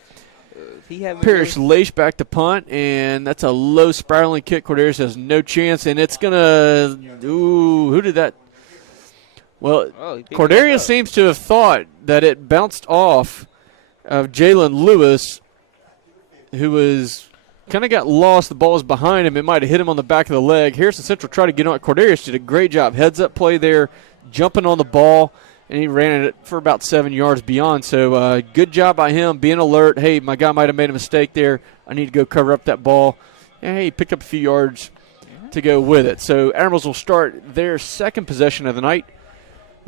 Parrish Leish back to punt, and that's a low spiraling kick. Cordarius has no chance, and it's going to – who did that? Well, Cordarius seems to have thought that it bounced off of Jalen Lewis, who was – kind of got lost. The ball was behind him. It might have hit him on the back of the leg. Harrison Central tried to get on it. Cordarius did a great job. Heads-up play there, jumping on the ball, and he ran it for about 7 yards beyond. So good job by him being alert. Hey, my guy might have made a mistake there. I need to go cover up that ball. And, hey, he picked up a few yards to go with it. So Admirals will start their 2nd possession of the night.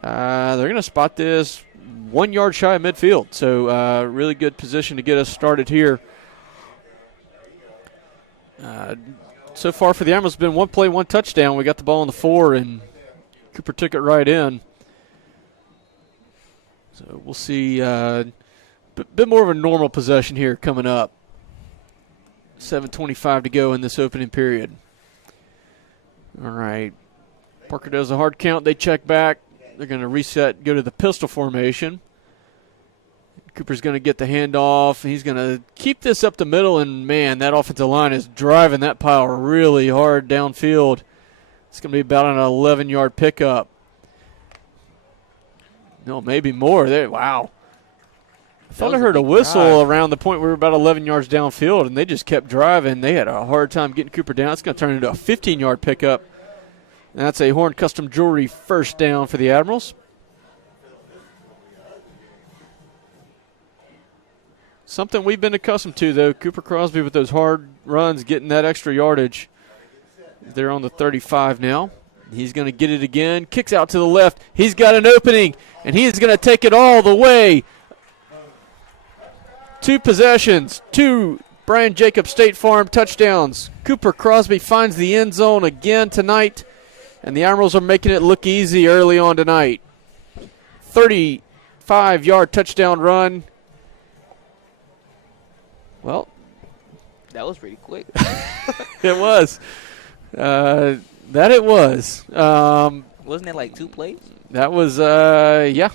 They're going to spot this 1 yard shy of midfield. So really good position to get us started here. So far for the Admirals, it's been 1 play, 1 touchdown. We got the ball on the 4, and Cooper took it right in. So we'll see a bit more of a normal possession here coming up. 7:25 to go in this opening period. All right. Parker does a hard count. They check back. They're going to reset, go to the pistol formation. Cooper's going to get the handoff. He's going to keep this up the middle, and, man, that offensive line is driving that pile really hard downfield. It's going to be about an 11-yard pickup. No, maybe more. Wow. I thought I heard a whistle around the point we were about 11 yards downfield, and they just kept driving. They had a hard time getting Cooper down. It's going to turn into a 15-yard pickup. And that's a Horn Custom Jewelry 1st down for the Admirals. Something we've been accustomed to, though. Cooper Crosby with those hard runs, getting that extra yardage. They're on the 35 now. He's going to get it again. Kicks out to the left. He's got an opening, and he's going to take it all the way. 2 possessions, 2 Brian Jacobs State Farm touchdowns. Cooper Crosby finds the end zone again tonight, and the Admirals are making it look easy early on tonight. 5-yard touchdown run. Well, That was pretty quick. it was. That it was. Wasn't it like 2 plays? That was, yeah.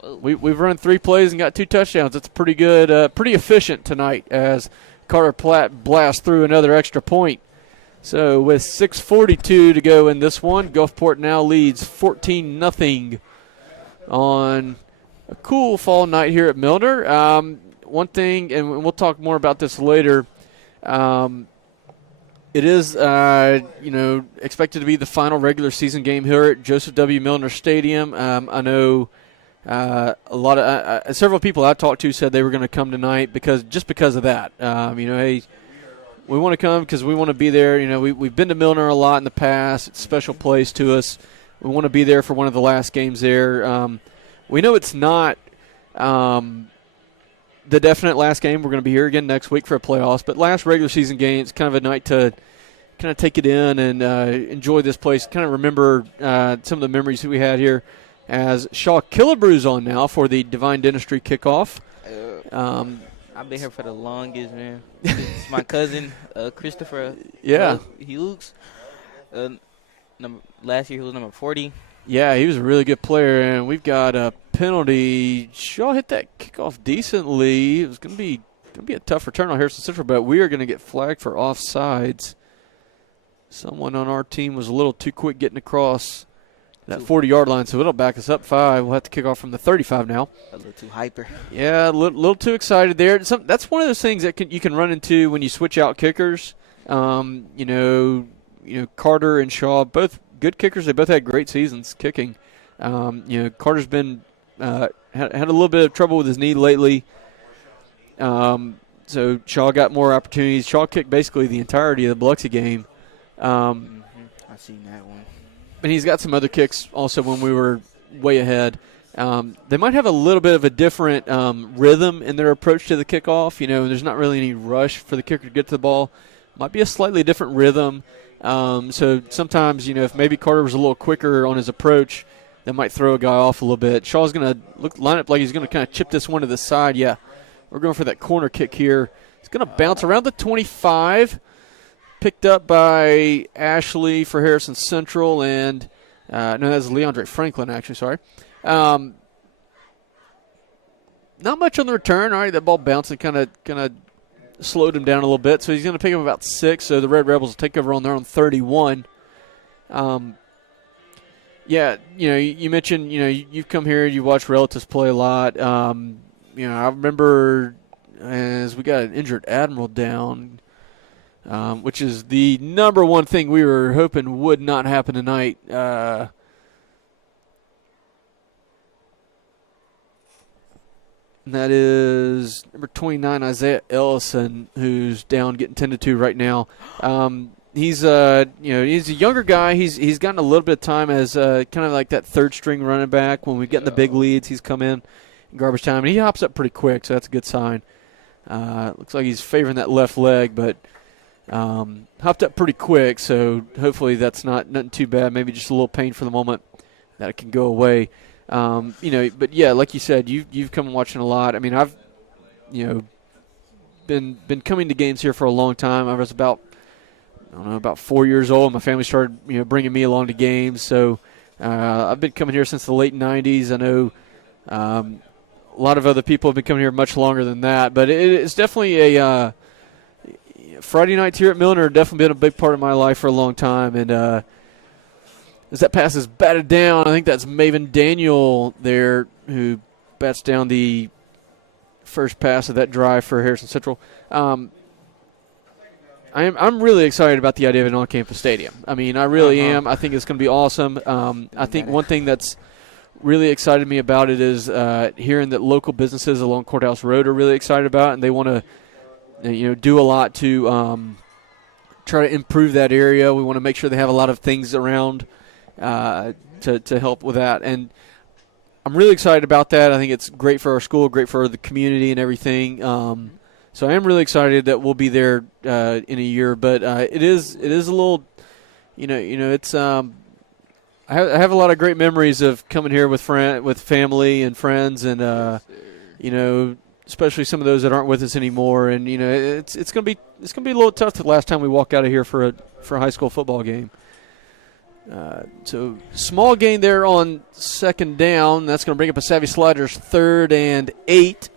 Whoa. We've run 3 plays and got 2 touchdowns. That's pretty good, pretty efficient tonight as Carter Platt blasts through another extra point. So with 6:42 to go in this one, Gulfport now leads 14-0 on a cool fall night here at Milner. One thing, and we'll talk more about this later, it is, expected to be the final regular season game here at Joseph W. Milner Stadium. I know several people I talked to said they were going to come tonight because of that. Hey, we want to come because we want to be there. We've been to Milner a lot in the past. It's a special place to us. We want to be there for one of the last games there. We know it's not the definite last game. We're going to be here again next week for a playoffs. But last regular season game, it's kind of a night to kind of take it in and enjoy this place, kind of remember some of the memories that we had here as Shaw Killabrew's on now for the Divine Dentistry kickoff. I've been here for the longest, man. It's my cousin, Christopher Hughes. Last year he was number 40. Yeah, he was a really good player, and we've got a penalty. Shaw hit that kickoff decently. It was going to be a tough return on Harrison Central, but we are going to get flagged for offsides. Someone on our team was a little too quick getting across that 40-yard line, so it'll back us up 5. We'll have to kick off from the 35 now. A little too hyper. Yeah, a little too excited there. That's one of those things that you can run into when you switch out kickers. Carter and Shaw, both good kickers. They both had great seasons kicking. Carter's been had a little bit of trouble with his knee lately. So Shaw got more opportunities. Shaw kicked basically the entirety of the Biloxi game. I seen that one. And he's got some other kicks also when we were way ahead. They might have a little bit of a different rhythm in their approach to the kickoff. There's not really any rush for the kicker to get to the ball. Might be a slightly different rhythm. So sometimes, if maybe Carter was a little quicker on his approach, that might throw a guy off a little bit. Shaw's going to line up like he's going to kind of chip this one to the side. Yeah, we're going for that corner kick here. It's going to bounce around the 25. Picked up by Ashley for Harrison Central, and that's Leandre Franklin, actually, sorry. Not much on the return. All right, that ball bouncing kind of slowed him down a little bit, so he's going to pick up about 6, so the Red Rebels will take over on their own 31. You mentioned, you've come here, you watch relatives play a lot. I remember as we got an injured Admiral down, which is the number one thing we were hoping would not happen tonight. And that is number 29, Isaiah Ellison, who's down getting tended to right now. He's he's a younger guy. He's gotten a little bit of time as kind of like that third string running back. When we get in the big leads, he's come in garbage time, and he hops up pretty quick, so that's a good sign. Looks like he's favoring that left leg, but hopped up pretty quick, so hopefully that's nothing too bad. Maybe just a little pain for the moment that it can go away. But yeah, like you said, you've come watching a lot. I mean, I've been coming to games here for a long time. I was about 4 years old. My family started bringing me along to games, so I've been coming here since the late '90s. I know a lot of other people have been coming here much longer than that, but it's definitely a Friday nights here at Milner have definitely been a big part of my life for a long time. And as that pass is batted down, I think that's Maven Daniel there who bats down the first pass of that drive for Harrison Central. I'm really excited about the idea of an on-campus stadium. I mean, I really am. I think it's going to be awesome. I think one thing that's really excited me about it is hearing that local businesses along Courthouse Road are really excited about it, and they want to do a lot to try to improve that area. We want to make sure they have a lot of things around to help with that. And I'm really excited about that. I think it's great for our school, great for the community and everything. So I am really excited that we'll be there in a year. But it is a little, it's I have a lot of great memories of coming here with family and friends, and especially some of those that aren't with us anymore. And it's gonna be a little tough the last time we walk out of here for a high school football game. So small gain there on second down. That's going to bring up a Savvy Sliders 3rd and 8.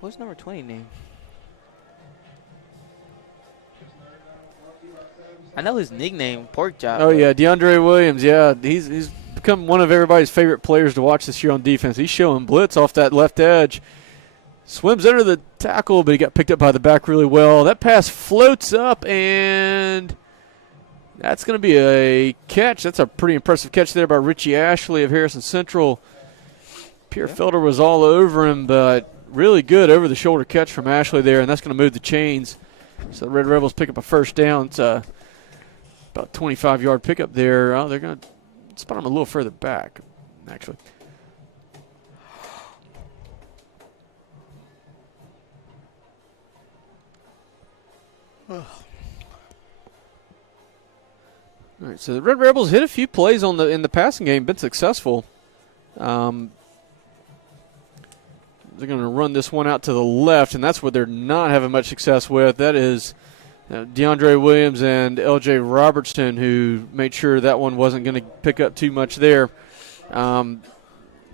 What's number 20 name? I know his nickname, Pork Chop. Oh, yeah, DeAndre Williams. Yeah, he's become one of everybody's favorite players to watch this year on defense. He's showing blitz off that left edge. Swims under the tackle, but he got picked up by the back really well. That pass floats up, and that's going to be a catch. That's a pretty impressive catch there by Richie Ashley of Harrison Central. Pierre Felder was all over him, but really good over-the-shoulder catch from Ashley there, and that's going to move the chains. So the Red Rebels pick up a first down. It's about a 25-yard pickup there. Oh, they're going to spot him a little further back, actually. All right, so the Red Rebels hit a few plays in the passing game, been successful. They're going to run this one out to the left, and that's what they're not having much success with. That is DeAndre Williams and L.J. Robertson, who made sure that one wasn't going to pick up too much there.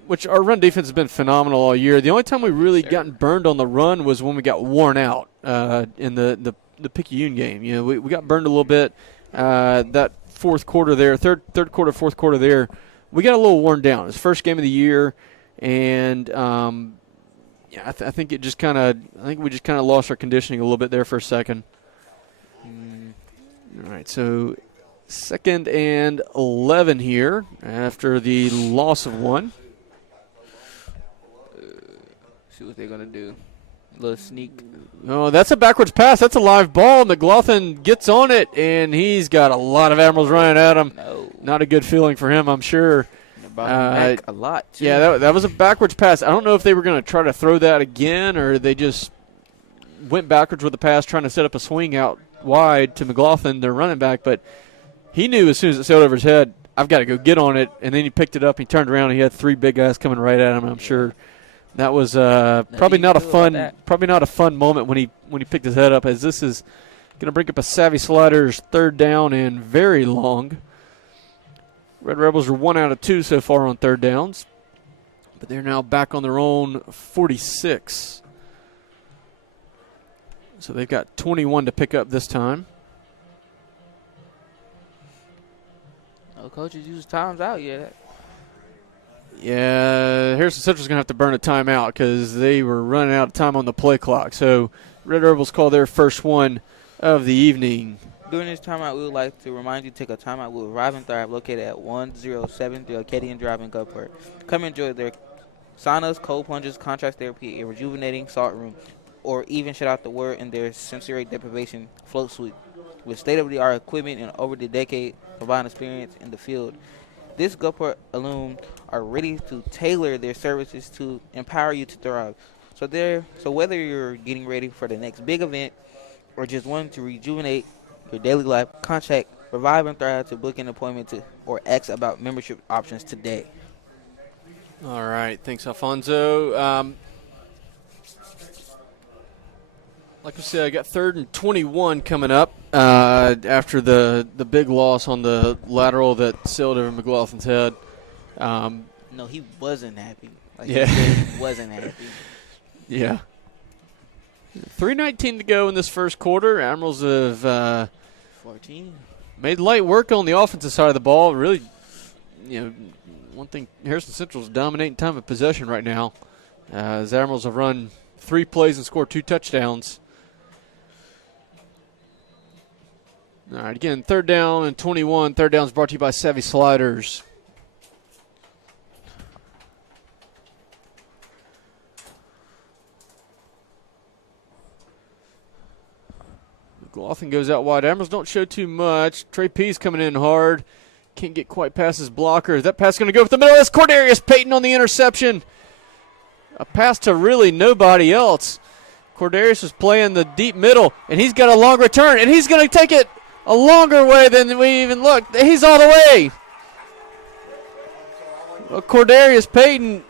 Which our run defense has been phenomenal all year. The only time we really gotten burned on the run was when we got worn out in the Picayune game. We got burned a little bit. That fourth quarter there, third quarter, fourth quarter there, we got a little worn down. It was first game of the year, and I think we just kind of lost our conditioning a little bit there for a second. All right, so 2nd and 11 here after the loss of one. See what they're going to do. A little sneak. Oh, that's a backwards pass. That's a live ball. McLaughlin gets on it, and he's got a lot of Admirals running at him. No. Not a good feeling for him, I'm sure. Back a lot, too. Yeah, that was a backwards pass. I don't know if they were going to try to throw that again, or they just went backwards with the pass trying to set up a swing out wide to McLaughlin, their running back, but he knew as soon as it sailed over his head, I've got to go get on it, and then he picked it up, he turned around, and he had 3 big guys coming right at him, and I'm sure that was probably not a fun moment when he picked his head up, as this is going to bring up a Savvy Sliders 3rd down and very long. Red Rebels are 1 out of 2 so far on 3rd downs, but they're now back on their own 46. So they've got 21 to pick up this time. No coaches use times out yet. Yeah, Harrison Central's going to have to burn a timeout because they were running out of time on the play clock. So Red Rebels call their first one of the evening. During this timeout, we would like to remind you to take a timeout with Revive and Thrive, located at 107 Acadian Drive in Gulfport. Come enjoy their saunas, cold plunges, contrast therapy, a rejuvenating salt room, or even shout out the word in their sensory deprivation float suite. With state-of-the-art equipment and over the decade combined experience in the field, this Gulfport alum are ready to tailor their services to empower you to thrive. So whether you're getting ready for the next big event or just wanting to rejuvenate your daily life, contact Revive and Thrive to book an appointment or ask about membership options today. All right, thanks, Alfonso. Like I said, I got 3rd and 21 coming up after the big loss on the lateral that sailed over McLaughlin's head. No, he wasn't happy. He wasn't happy. Yeah. 3:19 to go in this first quarter. Admirals have 14. Made light work on the offensive side of the ball. Really, one thing, Harrison Central's dominating time of possession right now. As Admirals have run 3 plays and scored 2 touchdowns. All right, again, 3rd down and 21. 3rd down is brought to you by Savvy Sliders. McLaughlin goes out wide. Admirals don't show too much. Trey P's coming in hard. Can't get quite past his blocker. Is that pass going to go for the middle? That's Cordarius Payton on the interception. A pass to really nobody else. Cordarius was playing the deep middle, and he's got a long return, and he's going to take it a longer way than we even looked. He's all the way. Well, Cordarius Payton,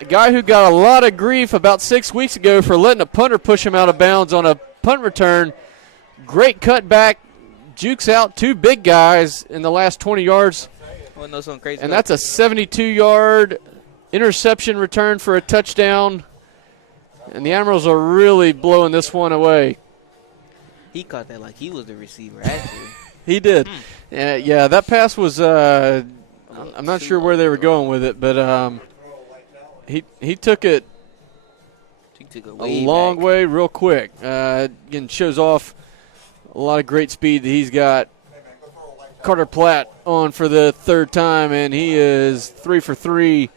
a guy who got a lot of grief about 6 weeks ago for letting a punter push him out of bounds on a punt return. Great cutback, jukes out 2 big guys in the last 20 yards. Well, no, something crazy. And that's a 72-yard interception return for a touchdown. And the Admirals are really blowing this one away. He caught that like he was the receiver, actually. He did. Yeah, that pass was I'm not sure where they were going with it, but he took it a long way real quick. Again, shows off a lot of great speed that he's got. Carter Platt on for the 3rd time, and he is 3 for 3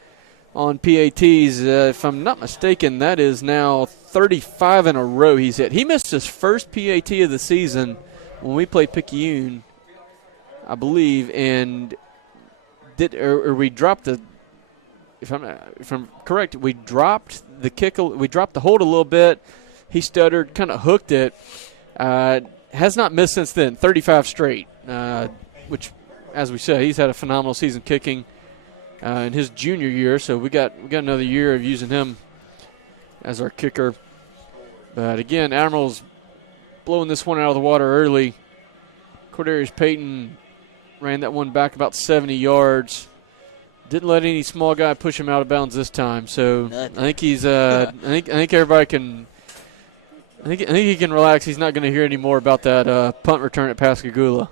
on PATs. If I'm not mistaken, that is now 35 in a row he's hit. He missed his first PAT of the season when we played Picayune, I believe, and we dropped the. If I'm correct, we dropped the kick. We dropped the hold a little bit. He stuttered, kind of hooked it. Has not missed since then. 35 straight, which, as we said, he's had a phenomenal season kicking in his junior year. So we got another year of using him as our kicker. But again, Admirals blowing this one out of the water early. Cordarius Payton ran that one back about 70 yards. Didn't let any small guy push him out of bounds this time. So I think he's. I think everybody can. I think he can relax. He's not going to hear any more about that punt return at Pascagoula.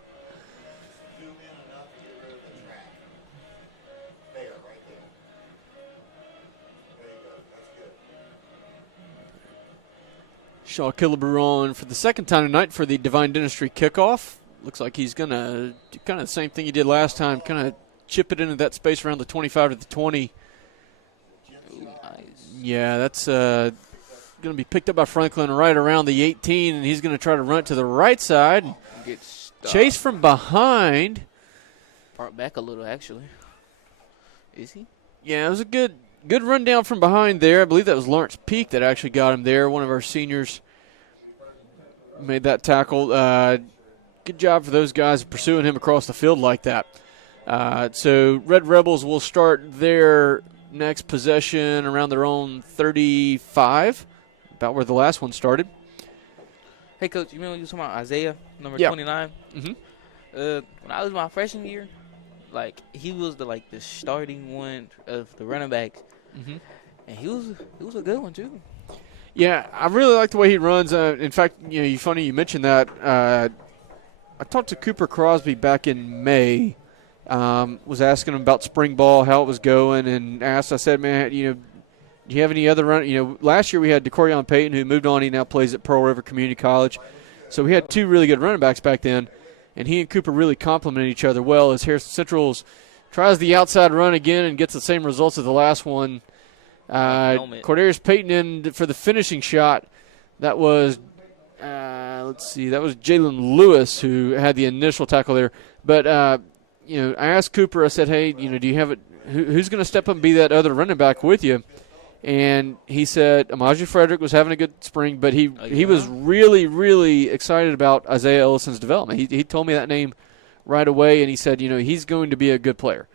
Shaw Killebrew on for the 2nd time tonight for the Divine Dentistry kickoff. Looks like he's going to do kind of the same thing he did last time, kind of chip it into that space around the 25 to the 20. Yeah, that's going to be picked up by Franklin right around the 18, and he's going to try to run it to the right side. Chase from behind. Part back a little, actually. Is he? Yeah, it was a good run down from behind there. I believe that was Lawrence Peak that actually got him there. One of our seniors made that tackle. Good job for those guys pursuing him across the field like that. So Red Rebels will start their next possession around their own 35, about where the last one started. Hey, Coach, you remember you were talking about Isaiah, number 29? Mm-hmm. When I was my freshman year, like, he was the starting one of the running backs, and he was a good one too. Yeah, I really like the way he runs. In fact, funny you mentioned that. I talked to Cooper Crosby back in May. Was asking him about spring ball, how it was going, and I said, man, do you have any other run? Last year we had DeCorian Payton, who moved on. He now plays at Pearl River Community College. So we had 2 really good running backs back then, and he and Cooper really complemented each other well as Harrison Central's tries the outside run again and gets the same results as the last one. Cordarius Payton in for the finishing shot. That was, that was Jalen Lewis who had the initial tackle there. But, I asked Cooper, I said, hey, do you have it? Who's going to step up and be that other running back with you? And he said Amaji Frederick was having a good spring, but he was really, really excited about Isaiah Ellison's development. He told me that name right away, and he said, he's going to be a good player.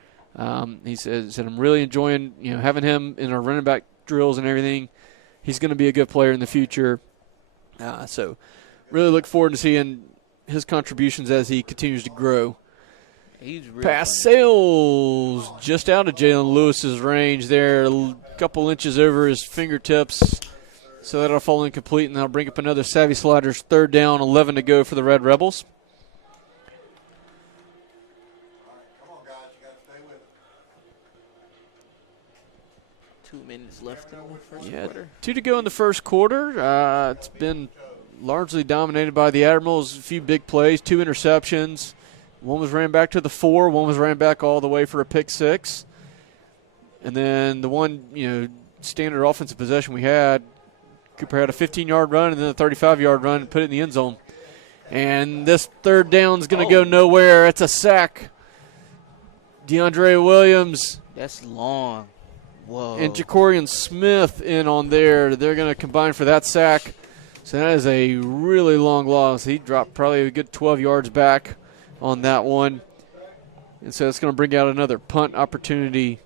He said I'm really enjoying, having him in our running back drills and everything. He's going to be a good player in the future. So really look forward to seeing his contributions as he continues to grow. Pass sails just out of Jalen Lewis's range there, a couple inches over his fingertips. So that'll fall incomplete, and that'll bring up another Savvy Sliders 3rd down, 11 to go for the Red Rebels. Come on, guys, you got to stay with it. 2 minutes left in the first quarter. 2 to go in the first quarter. It's been largely dominated by the Admirals. A few big plays, 2 interceptions. One was ran back to the 4. One was ran back all the way for a pick 6. And then the one, standard offensive possession we had, Cooper had a 15-yard run and then a 35-yard run and put it in the end zone. And this 3rd down is going to go nowhere. It's a sack. DeAndre Williams. That's long. Whoa. And Jacorian Smith in on there. They're going to combine for that sack. So that is a really long loss. He dropped probably a good 12 yards back on that one. And so it's going to bring out another punt opportunity.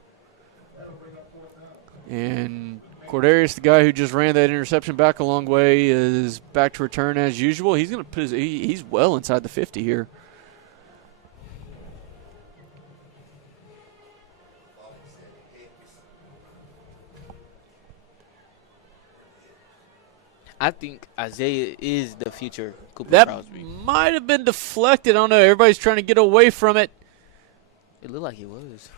And Cordarius, the guy who just ran that interception back a long way, is back to return as usual. He's going to put he's well inside the 50 here. I think Isaiah is the future Cooper That Crosby. might have been deflected. I don't know. Everybody's trying to get away from it. It looked like he was.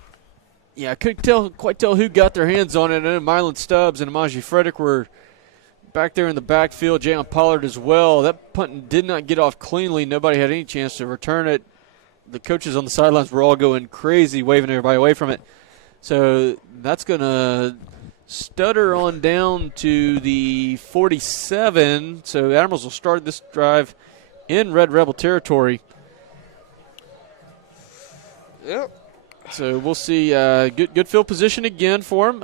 Yeah, I couldn't quite tell who got their hands on it. I know Mylan Stubbs and Amaji Frederick were back there in the backfield. Jalen Pollard as well. That punt did not get off cleanly. Nobody had any chance to return it. The coaches on the sidelines were all going crazy, waving everybody away from it. So that's going to stutter on down to the 47. So Admirals will start this drive in Red Rebel territory. Yep. So we'll see good field position again for him.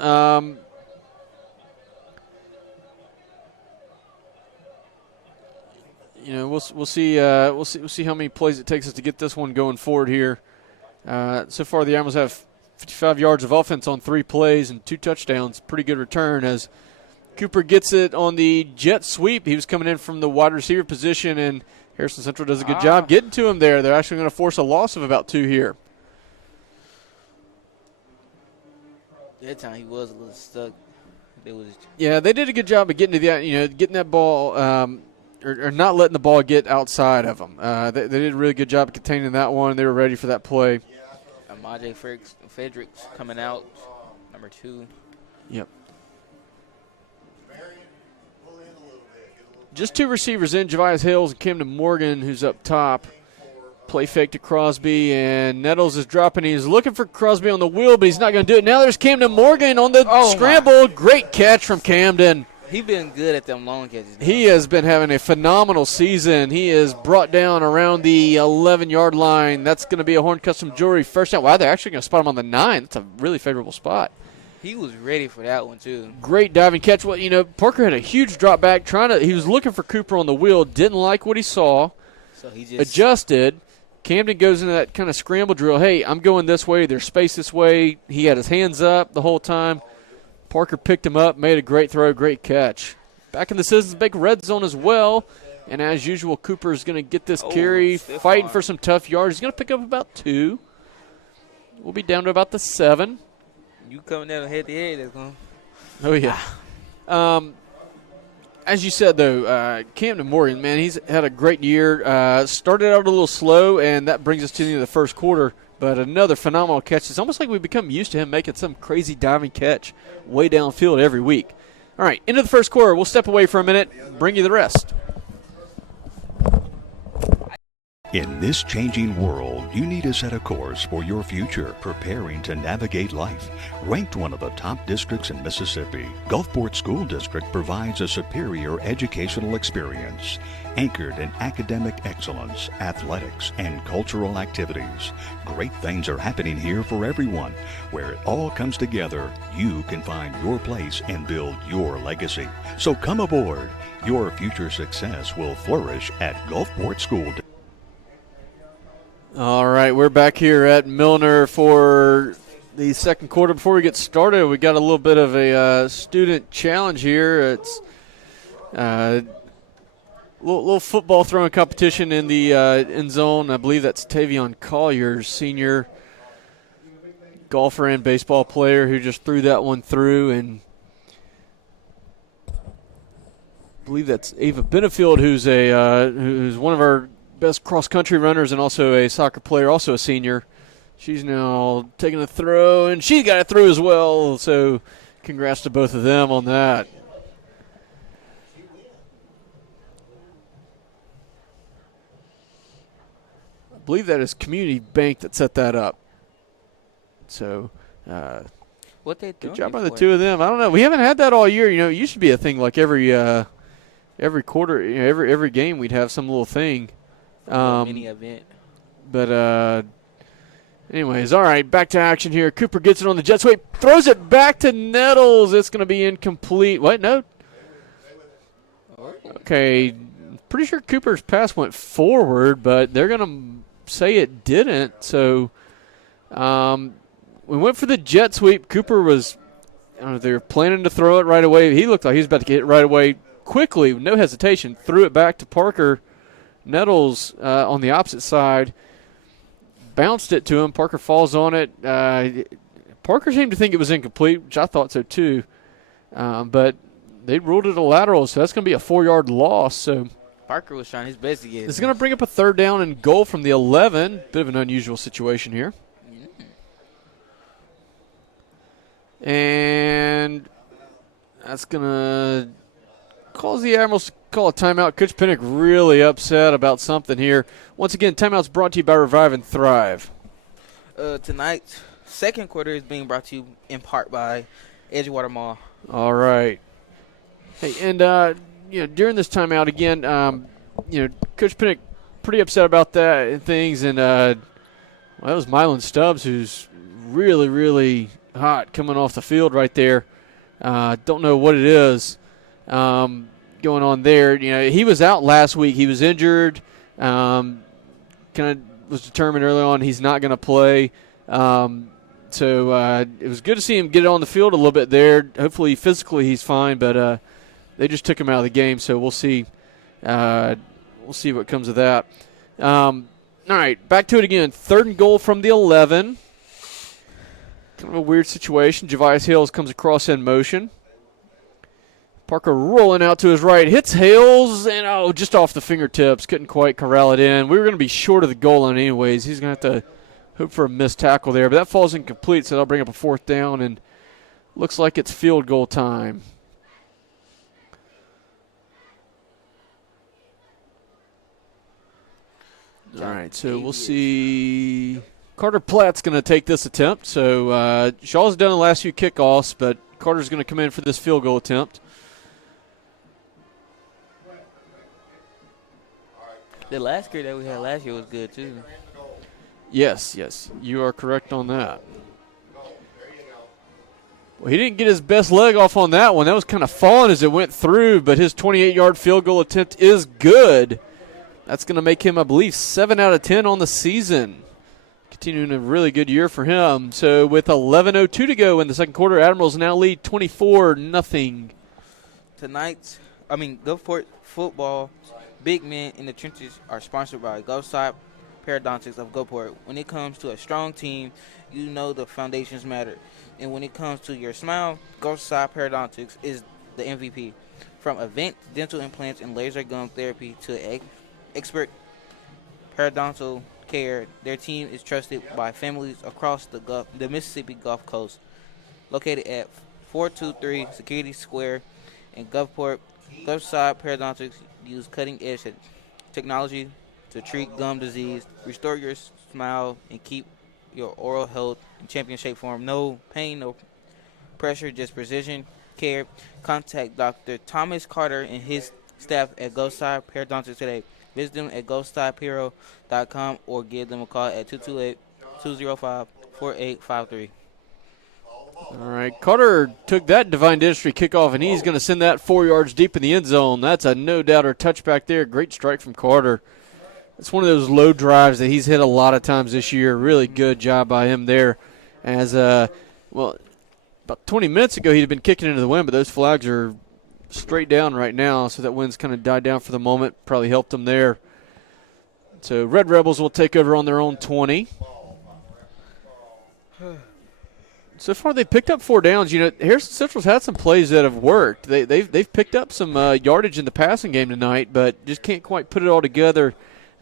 We'll see how many plays it takes us to get this one going forward here. So far, the Admirals have 55 yards of offense on 3 plays and 2 touchdowns. Pretty good return as Cooper gets it on the jet sweep. He was coming in from the wide receiver position, and Harrison Central does a good job getting to him there. They're actually going to force a loss of about 2 here. That time he was a little stuck. Yeah, they did a good job of getting to getting that ball, or not letting the ball get outside of them. They did a really good job of containing that one. They were ready for that play. Amaje Fredericks coming out, number 2. Yep. Just 2 receivers in, Javius Hales and Camden Morgan, who's up top. Play fake to Crosby, and Nettles is dropping. He's looking for Crosby on the wheel, but he's not going to do it. Now there's Camden Morgan on the scramble. Great catch from Camden. He's been good at them long catches. He has been having a phenomenal season. He is brought down around the 11-yard line. That's going to be a Horn Custom Jewelry first down. Wow, they're actually going to spot him on the 9. That's a really favorable spot. He was ready for that one, too. Great diving catch. Well, Parker had a huge drop back. He was looking for Cooper on the wheel, didn't like what he saw, so he just adjusted. Camden goes into that kind of scramble drill. Hey, I'm going this way. There's space this way. He had his hands up the whole time. Parker picked him up, made a great throw, great catch. Back in the Citizens Bank red zone as well. And as usual, Cooper is going to get this carry, fighting for some tough yards. He's going to pick up about 2. We'll be down to about the 7. You coming down head-to-head, that's going. Oh, yeah. As you said, though, Camden Morgan, man, he's had a great year. Started out a little slow, and that brings us to the end of the first quarter. But another phenomenal catch. It's almost like we've become used to him making some crazy diving catch way downfield every week. All right, into the first quarter. We'll step away for a minute, bring you the rest. In this changing world, you need to set a course for your future, preparing to navigate life. Ranked one of the top districts in Mississippi, Gulfport School District provides a superior educational experience, anchored in academic excellence, athletics, and cultural activities. Great things are happening here for everyone. Where it all comes together, you can find your place and build your legacy. So come aboard. Your future success will flourish at Gulfport School District. All right, we're back here at Milner for the second quarter. Before we get started, we got a little bit of a student challenge here. It's a little football throwing competition in the end zone. I believe that's Tavion Collier, senior golfer and baseball player, who just threw that one through. And I believe that's Ava Benefield, who's one of our best cross-country runners and also a soccer player, also a senior. She's now taking a throw, and she got it through as well. So congrats to both of them on that. I believe that is Community Bank that set that up. So what they good job by the two of them. I don't know. We haven't had that all year. It used to be a thing like every quarter, every game we'd have some little thing. Mini event. But anyways, all right, back to action here. Cooper gets it on the jet sweep, throws it back to Nettles. It's going to be incomplete. What? No. Okay, pretty sure Cooper's pass went forward, but they're going to say it didn't. So we went for the jet sweep. Cooper was, I don't know, they were planning to throw it right away. He looked like he was about to get it right away quickly, no hesitation. Threw it back to Parker Nettles on the opposite side. Bounced it to him. Parker falls on it. Parker seemed to think it was incomplete, which I thought so too. But they ruled it a lateral, so that's going to be a 4-yard loss. So Parker was trying his best to get it. it's going to bring up a 3rd down and goal from the 11. Bit of an unusual situation here. And that's going to cause the Admirals to call a timeout. Coach Pinnock really upset about something here. Once again, timeout's brought to you by Revive and Thrive. Tonight's second quarter is being brought to you in part by Edgewater Mall. All right. Hey, and during this timeout again, Coach Pinnock pretty upset about that and things, and that was Mylan Stubbs, who's really, really hot coming off the field right there. Don't know what it is going on there. He was out last week. He was injured. Kind of was determined early on he's not going to play. So it was good to see him get on the field a little bit there. Hopefully physically he's fine, but they just took him out of the game, so we'll see. We'll see what comes of that. All right, back to it again. 3rd and goal from the 11. Kind of a weird situation. Javius Hales comes across in motion. Parker rolling out to his right. Hits Hales, and just off the fingertips. Couldn't quite corral it in. We were going to be short of the goal line anyways. He's going to have to hope for a missed tackle there. But that falls incomplete, so that'll bring up a 4th down, and looks like it's field goal time. All right, so we'll see. Carter Platt's going to take this attempt. So Shaw's done the last few kickoffs, but Carter's going to come in for this field goal attempt. The last kicker that we had last year was good, too. Yes, you are correct on that. Well, he didn't get his best leg off on that one. That was kind of falling as it went through, but his 28-yard field goal attempt is good. That's going to make him, I believe, 7 out of 10 on the season. Continuing a really good year for him. So with 11:02 to go in the second quarter, Admirals now lead 24-0. Gulfport football big men in the trenches are sponsored by Gulfside Periodontics of Gulfport. When it comes to a strong team, you know the foundations matter. And when it comes to your smile, Gulfside Periodontics is the MVP. From advanced dental implants and laser gum therapy to expert periodontal care, their team is trusted by families across the Mississippi Gulf Coast. Located at 423 Security Square in Gulfport, Gulfside Periodontics use cutting-edge technology to treat gum disease, restore your smile, and keep your oral health in champion shape form. No pain, no pressure, just precision care. Contact Dr. Thomas Carter and his staff at Gulfside Periodontics today. Visit them at GhostStylePero.com or give them a call at 228-205-4853. All right, Carter took that Divine Dentistry kickoff, and he's going to send that 4 yards deep in the end zone. That's a no-doubter touchback there. Great strike from Carter. It's one of those low drives that he's hit a lot of times this year. Really good job by him there. As, about 20 minutes ago he'd have been kicking into the wind, but those flags are straight down right now, so that wind's kind of died down for the moment. Probably helped them there. So Red Rebels will take over on their own 20. So far they've picked up 4 downs. Harrison Central's had some plays that have worked. They've picked up some yardage in the passing game tonight, but just can't quite put it all together.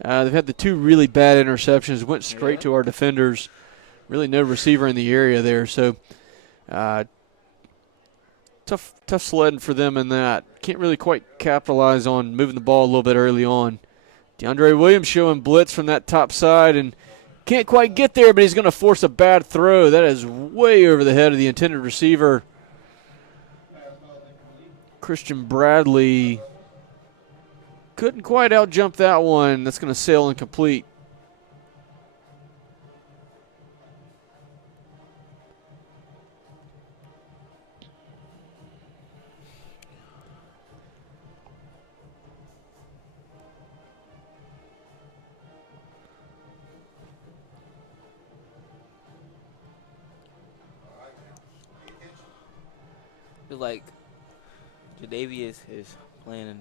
They've had the 2 really bad interceptions, went straight to our defenders. Really no receiver in the area there. So tough sledding for them in that. Can't really quite capitalize on moving the ball a little bit early on. DeAndre Williams showing blitz from that top side and can't quite get there, but he's going to force a bad throw. That is way over the head of the intended receiver. Christian Bradley couldn't quite out-jump that one. That's going to sail incomplete. Looks like Jadavius is playing.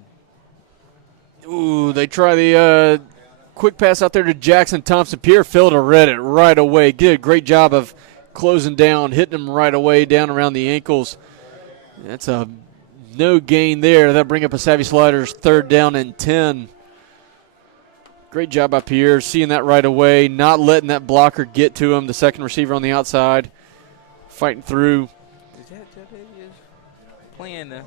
Ooh, they try the quick pass out there to Jackson Thompson. Pierre Fielder read it right away. Did a great job of closing down, hitting him right away down around the ankles. That's a no gain there. That'll bring up a Savvy Sliders 3rd down and 10. Great job by Pierre, seeing that right away, not letting that blocker get to him, the second receiver on the outside, fighting through. Is that Jadavius playing the?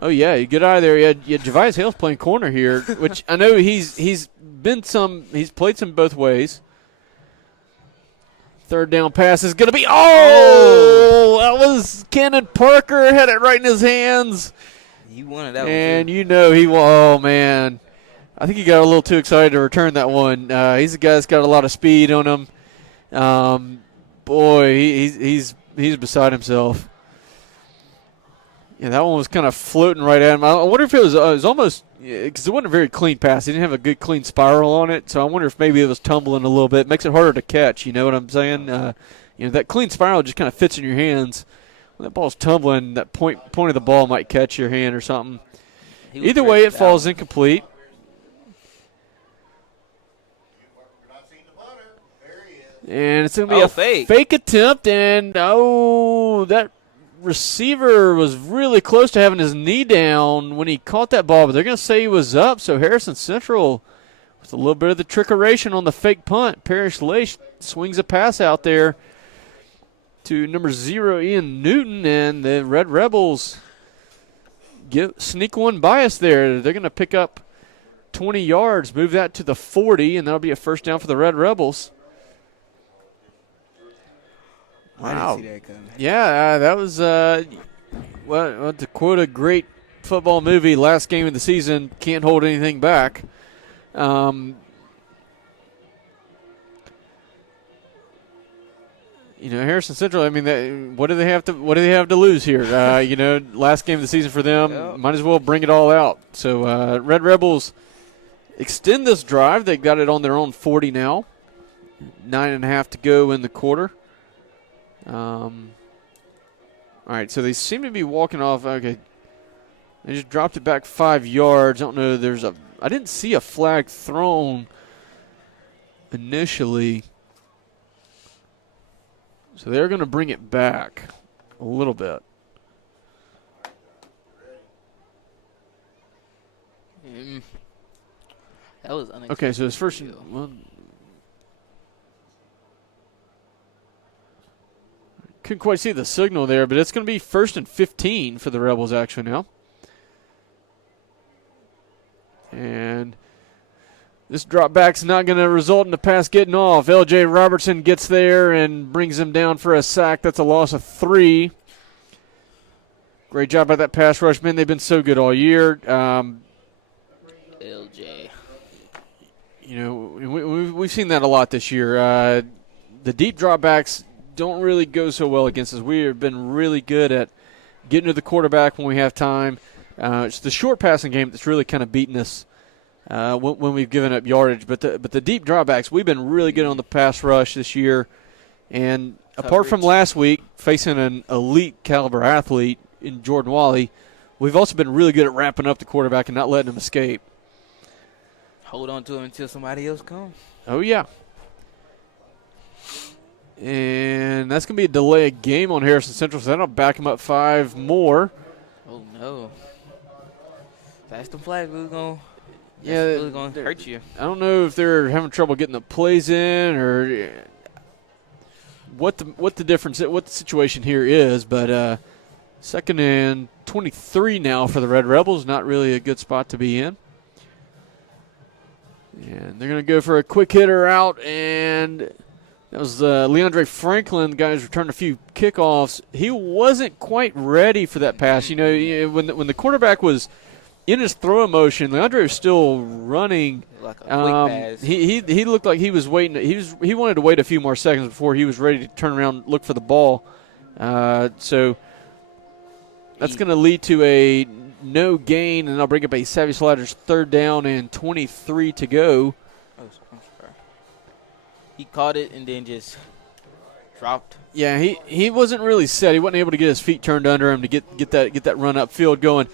Oh, yeah, you get out of there. You had Javius Hale's playing corner here, which I know he's played some both ways. 3rd down pass is going to be, that was Cannon Parker, had it right in his hands. He wanted that and one, too. you know oh, man. I think he got a little too excited to return that one. He's a guy that's got a lot of speed on him. Boy, he's beside himself. Yeah, that one was kind of floating right at him. I wonder if it was almost – because it wasn't a very clean pass. He didn't have a good clean spiral on it, so I wonder if maybe it was tumbling a little bit. It makes it harder to catch, you know what I'm saying? That clean spiral just kind of fits in your hands. When that ball's tumbling, that point of the ball might catch your hand or something. Either way, it falls incomplete. And it's going to be a fake attempt, and that receiver was really close to having his knee down when he caught that ball, but they're going to say he was up, so Harrison Central with a little bit of the trickeration on the fake punt. Parrish Leish swings a pass out there to number 0, Ian Newton, and the Red Rebels sneak one by us there. They're going to pick up 20 yards, move that to the 40, and that'll be a 1st down for the Red Rebels. Wow. I didn't see that coming. Yeah, that was, well, to quote a great football movie, last game of the season, can't hold anything back. Harrison Central, I mean, what do they have to lose here? Last game of the season for them, Yep. Might as well bring it all out. So Red Rebels extend this drive. They've got it on their own 40 now. 9.5 to go in the quarter. All right, so they seem to be walking off. Okay, they just dropped it back 5 yards. I don't know. I didn't see a flag thrown initially, so they're going to bring it back a little bit. That was unexpected. Okay, so it's first. Well, couldn't quite see the signal there, but it's going to be 1st and 15 for the Rebels actually now. And this drop back's not going to result in the pass getting off. L.J. Robertson gets there and brings him down for a sack. That's a loss of 3. Great job by that pass rush, man. They've been so good all year. LJ. We've seen that a lot this year. The deep dropbacks don't really go so well against us. We have been really good at getting to the quarterback when we have time. It's the short passing game that's really kind of beaten us when we've given up yardage. But the deep dropbacks, we've been really good on the pass rush this year. And apart from last week, facing an elite caliber athlete in Jordan Wally, we've also been really good at wrapping up the quarterback and not letting him escape. Hold on to him until somebody else comes. Oh, yeah. And that's going to be a delay of game on Harrison Central, so that'll back him up 5 more. Oh, no. That's the flag. That's Yeah, really going to hurt you. I don't know if they're having trouble getting the plays in or what the difference, what the situation here is, but 2nd and 23 now for the Red Rebels. Not really a good spot to be in. And they're going to go for a quick hitter out, and that was Leandre Franklin, the guy who's returned a few kickoffs. He wasn't quite ready for that pass. When the quarterback was in his throw motion, Leandre was still running. Like a quick pass. He looked like he was waiting. He wanted to wait a few more seconds before he was ready to turn around and look for the ball. So that's going to lead to a no gain, and I'll bring up a Savvy Sliders 3rd down and 23 to go. Oh, I'm sorry. He caught it and then just dropped Yeah, he wasn't really set. He wasn't able to get his feet turned under him to get that run upfield going.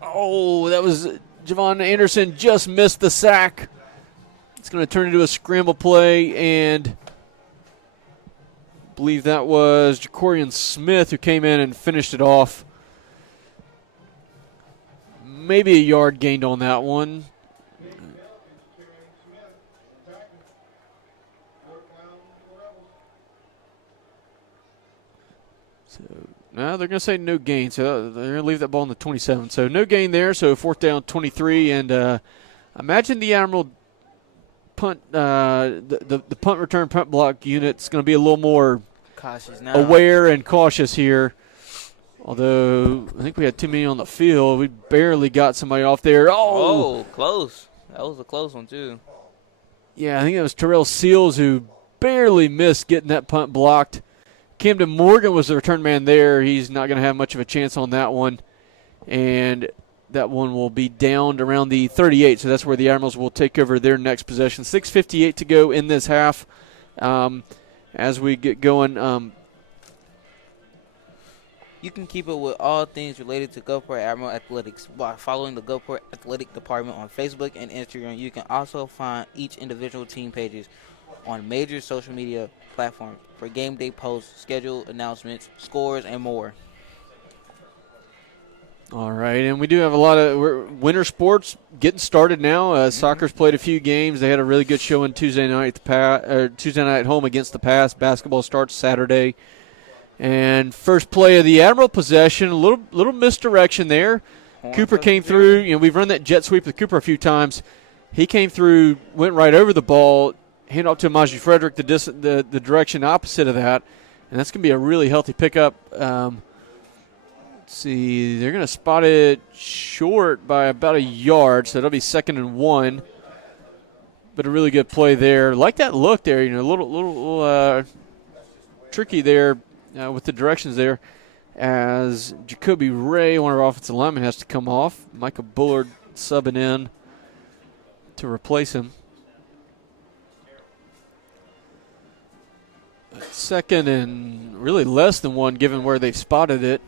Oh, that was Javon Anderson just missed the sack. It's going to turn into a scramble play, and I believe that was Jacorian Smith who came in and finished it off. Maybe a yard gained on that one. So now they're going to say no gain, so they're going to leave that ball in the 27. So no gain there, so 4th down, 23, and imagine the Admiral punt, the punt return punt block unit's going to be a little more cautious now, aware and cautious here. Although I think we had too many on the field, we barely got somebody off there. Oh, close. That was a close one too. Yeah, I think it was Terrell Seals who barely missed getting that punt blocked. Camden Morgan was the return man there. He's not going to have much of a chance on that one. And that one will be downed around the 38, so that's where the Admirals will take over their next possession. 6:58 to go in this half. As we get going, you can keep it with all things related to Gulfport Admiral Athletics by following the Gulfport Athletic Department on Facebook and Instagram. You can also find each individual team pages on major social media platforms for game day posts, schedule announcements, scores, and more. All right, and we do have a lot of winter sports getting started now. Soccer's played a few games. They had a really good showing Tuesday night at home against the Pass. Basketball starts Saturday. And first play of the Admiral possession, a little misdirection there. Cooper came through. You know, we've run that jet sweep with Cooper a few times. He came through, went right over the ball, hand off to Amaji Frederick, the direction opposite of that. And that's going to be a really healthy pickup. Let's see, they're going to spot it short by about a yard, so that'll be 2nd and 1. But a really good play there. Like that look there, you know, a little tricky there with the directions there, as Jacoby Ray, one of our offensive linemen, has to come off. Micah Bullard subbing in to replace him. 2nd and really less than 1 given where they've spotted it.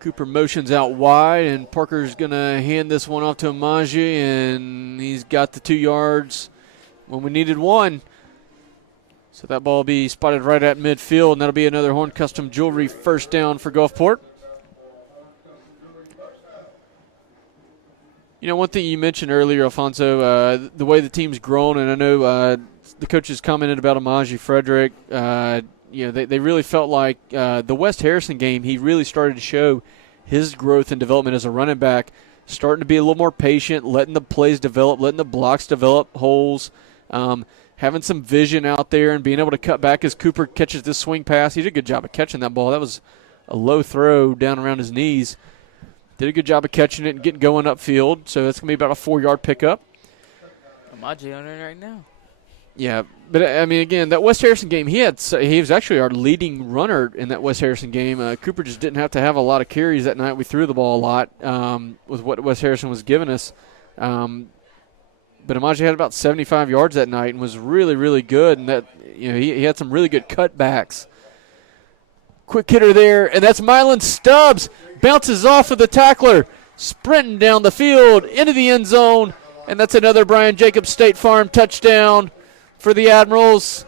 Cooper motions out wide, and Parker's going to hand this one off to Amaji, and he's got the 2 yards when we needed 1. So that ball will be spotted right at midfield, and that'll be another Horn Custom Jewelry first down for Gulfport. You know, one thing you mentioned earlier, Alfonso, the way the team's grown, and I know the coaches commented about Amaji Frederick. You know, they really felt like the West Harrison game, he really started to show his growth and development as a running back, starting to be a little more patient, letting the plays develop, letting the blocks develop, holes, having some vision out there and being able to cut back as Cooper catches this swing pass. He did a good job of catching that ball. That was a low throw down around his knees. Did a good job of catching it and getting going upfield, so that's going to be about a 4-yard pickup. Amaji on it right now. Yeah, but I mean, again, that West Harrison game, he was actually our leading runner in that West Harrison game. Cooper just didn't have to have a lot of carries that night. We threw the ball a lot with what West Harrison was giving us. But Amaji had about 75 yards that night and was really, really good. And that, you know, he had some really good cutbacks. Quick hitter there, and that's Mylan Stubbs. Bounces off of the tackler, sprinting down the field into the end zone. And that's another Brian Jacobs State Farm touchdown for the Admirals.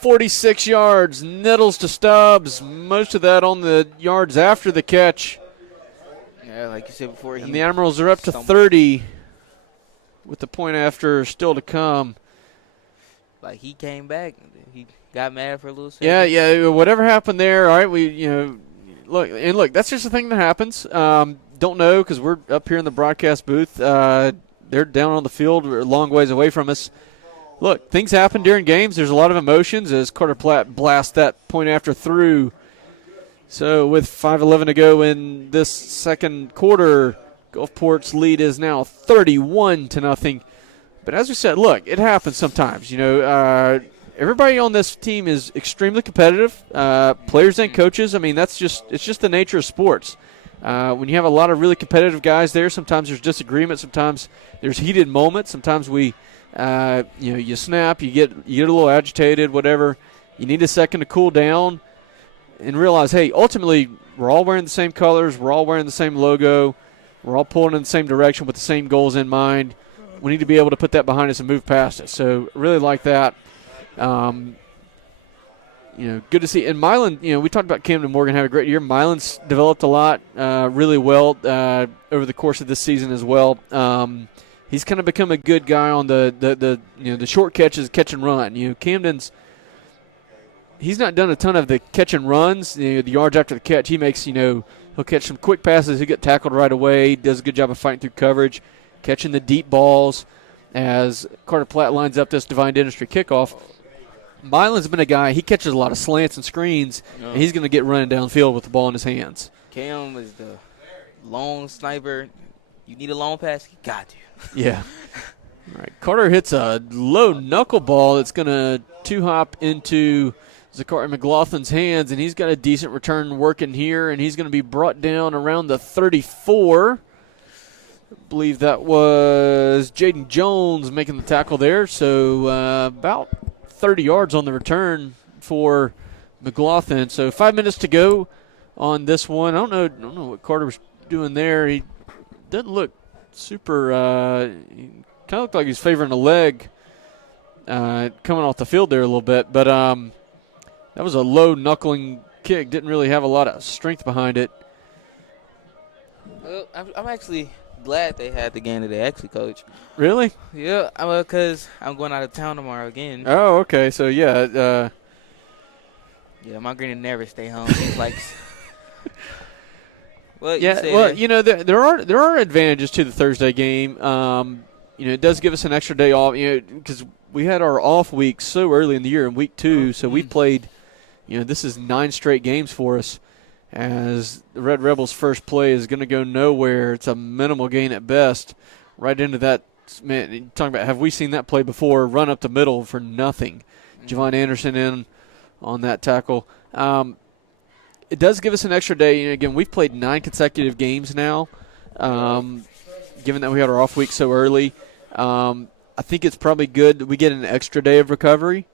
46 yards, Nettles to Stubbs. Most of that on the yards after the catch. Yeah, like you said before. And the Admirals are up to 30 with the point after still to come. Like he came back. He got mad for a little second. Yeah, whatever happened there, all right, look, that's just the thing that happens. Don't know because we're up here in the broadcast booth. They're down on the field a long ways away from us. Look, things happen during games. There's a lot of emotions as Carter Platt blasts that point after through. So with 5:11 to go in this second quarter, Gulfport's lead is now 31-0. But as we said, look, it happens sometimes. You know, everybody on this team is extremely competitive, players and coaches. I mean, it's just the nature of sports. When you have a lot of really competitive guys there, sometimes there's disagreement, sometimes there's heated moments, sometimes we You snap, you get a little agitated, whatever. You need a second to cool down and realize, hey, ultimately we're all wearing the same colors, we're all wearing the same logo, we're all pulling in the same direction with the same goals in mind. We need to be able to put that behind us and move past it. So really like that. Good to see. And Milan, we talked about Camden Morgan having a great year. Milan's developed a lot, really well over the course of this season as well. He's kind of become a good guy on the short catches, catch and run. Camden's, he's not done a ton of the catch and runs, the yards after the catch. He makes, he'll catch some quick passes. He'll get tackled right away. Does a good job of fighting through coverage, catching the deep balls as Carter Platt lines up this Divine Dentistry kickoff. Milan's been a guy, he catches a lot of slants and screens, and he's going to get running downfield with the ball in his hands. Cam is the long sniper. You need a long pass, he got you. Yeah. All right. Carter hits a low knuckleball that's going to two-hop into Zachary McLaughlin's hands, and he's got a decent return working here, and he's going to be brought down around the 34. I believe that was Jaden Jones making the tackle there, so about 30 yards on the return for McLaughlin. So 5 minutes to go on this one. I don't know what Carter was doing there. He doesn't look super he kind of looked like he's favoring a leg coming off the field there a little bit. But that was a low knuckling kick. Didn't really have a lot of strength behind it. Well, I'm actually glad they had the game today, actually, Coach. Really? Yeah, because I'm going out of town tomorrow again. Oh, okay. So, yeah. Yeah, my granny never stay home. It's like, well, yeah. There are advantages to the Thursday game. It does give us an extra day off. Because we had our off week so early in the year in week 2, so we played. This is 9 straight games for us. As the Red Rebels' first play is going to go nowhere. It's a minimal gain at best. Right into that, man, talking about have we seen that play before? Run up the middle for nothing. Javon Anderson in on that tackle. It does give us an extra day. Again, we've played 9 consecutive games now, given that we had our off week so early. I think it's probably good that we get an extra day of recovery.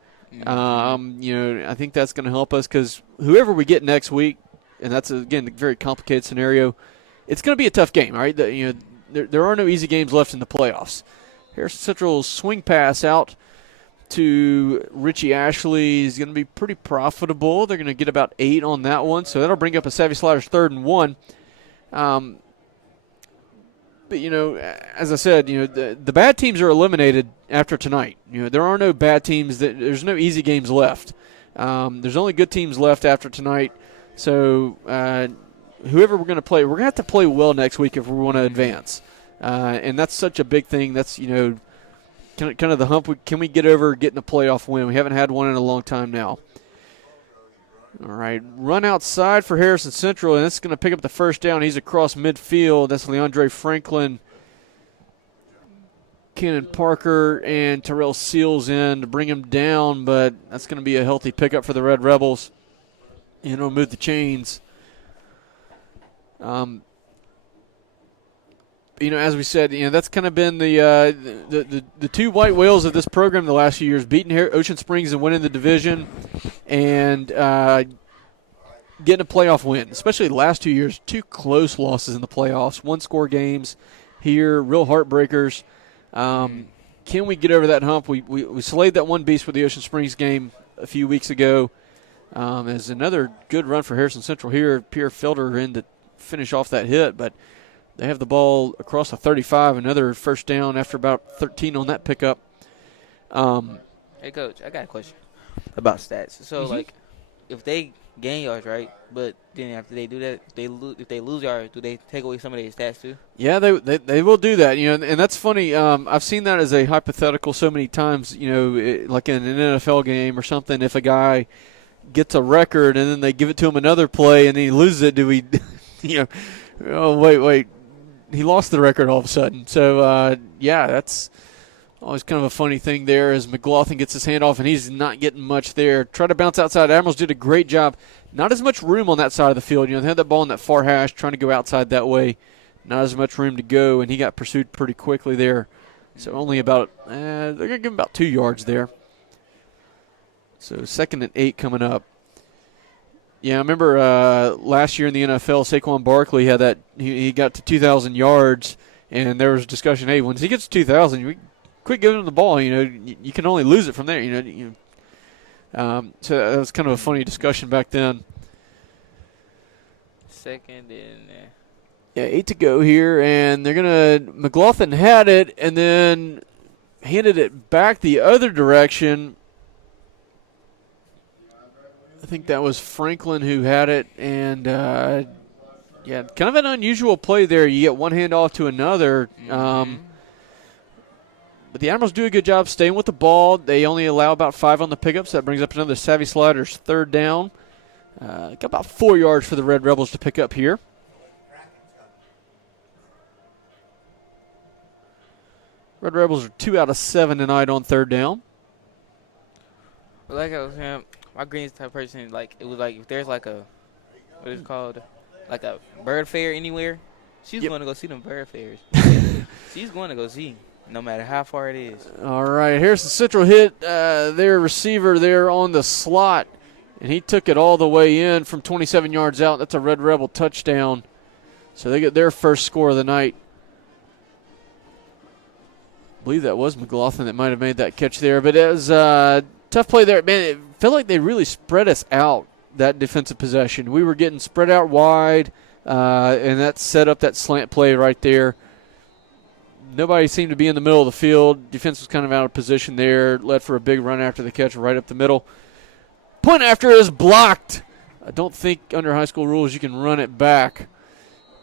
I think that's going to help us because whoever we get next week, and that's, again, a very complicated scenario, it's going to be a tough game, all right? There are no easy games left in the playoffs. Harrison Central's swing pass out to Richie Ashley is going to be pretty profitable. They're going to get about 8 on that one, so that'll bring up a Savvy Sliders 3rd and 1. But, as I said, the bad teams are eliminated after tonight. There are no bad teams. There's no easy games left. There's only good teams left after tonight. So whoever we're going to play, we're going to have to play well next week if we want to advance. And that's such a big thing. That's, kind of the hump. Can we get over getting a playoff win? We haven't had one in a long time now. All right, run outside for Harrison Central, and that's going to pick up the first down. He's across midfield. That's Leandre Franklin, Cannon Parker, and Terrell Seals in to bring him down, but that's going to be a healthy pickup for the Red Rebels. And it'll move the chains. As we said, that's kind of been the 2 white whales of this program the last few years, beating Ocean Springs and winning the division, and getting a playoff win. Especially the last 2 years, 2 close losses in the playoffs, 1-score games here, real heartbreakers. Can we get over that hump? We slayed that one beast with the Ocean Springs game a few weeks ago. As another good run for Harrison Central here. Pierre Felder in to finish off that hit, but they have the ball across the 35, another first down after about 13 on that pickup. Hey, Coach, I got a question about stats. So, if they gain yards, right, but then after they do that, if they lose yards, do they take away some of their stats too? Yeah, they will do that. And that's funny. I've seen that as a hypothetical so many times, like in an NFL game or something. If a guy gets a record and then they give it to him another play and he loses it, do we, oh, wait, he lost the record all of a sudden. So, that's always kind of a funny thing there as McLaughlin gets his hand off and he's not getting much there. Try to bounce outside. Admirals did a great job. Not as much room on that side of the field. They had that ball in that far hash trying to go outside that way. Not as much room to go, and he got pursued pretty quickly there. So only about, they're going to give him about 2 yards there. So 2nd and 8 coming up. Yeah, I remember last year in the NFL, Saquon Barkley had that, he got to 2,000 yards, and there was discussion, hey, once he gets to 2,000, we quit giving him the ball. You can only lose it from there. So that was kind of a funny discussion back then. 2nd and Yeah, 8 to go here, and they're going to – McLaughlin had it and then handed it back the other direction. I think that was Franklin who had it, and, yeah, kind of an unusual play there. You get one handoff to another. But the Admirals do a good job staying with the ball. They only allow about 5 on the pickups. That brings up another Savvy Sliders 3rd down. Got about 4 yards for the Red Rebels to pick up here. Red Rebels are 2 out of 7 tonight on 3rd down. But like I was saying, my Green's type of person, like, it was like if there's like a, what is it called, like a bird fair anywhere, she's going to go see them bird fairs. She's going to go see, no matter how far it is. All right, here's the Central hit their receiver there on the slot, and he took it all the way in from 27 yards out. That's a Red Rebel touchdown. So they get their first score of the night. I believe that was McLaughlin that might have made that catch there. But it was a tough play there. Man, it felt like they really spread us out, that defensive possession. We were getting spread out wide, and that set up that slant play right there. Nobody seemed to be in the middle of the field. Defense was kind of out of position there. Led for a big run after the catch right up the middle. Punt after is blocked. I don't think under high school rules you can run it back.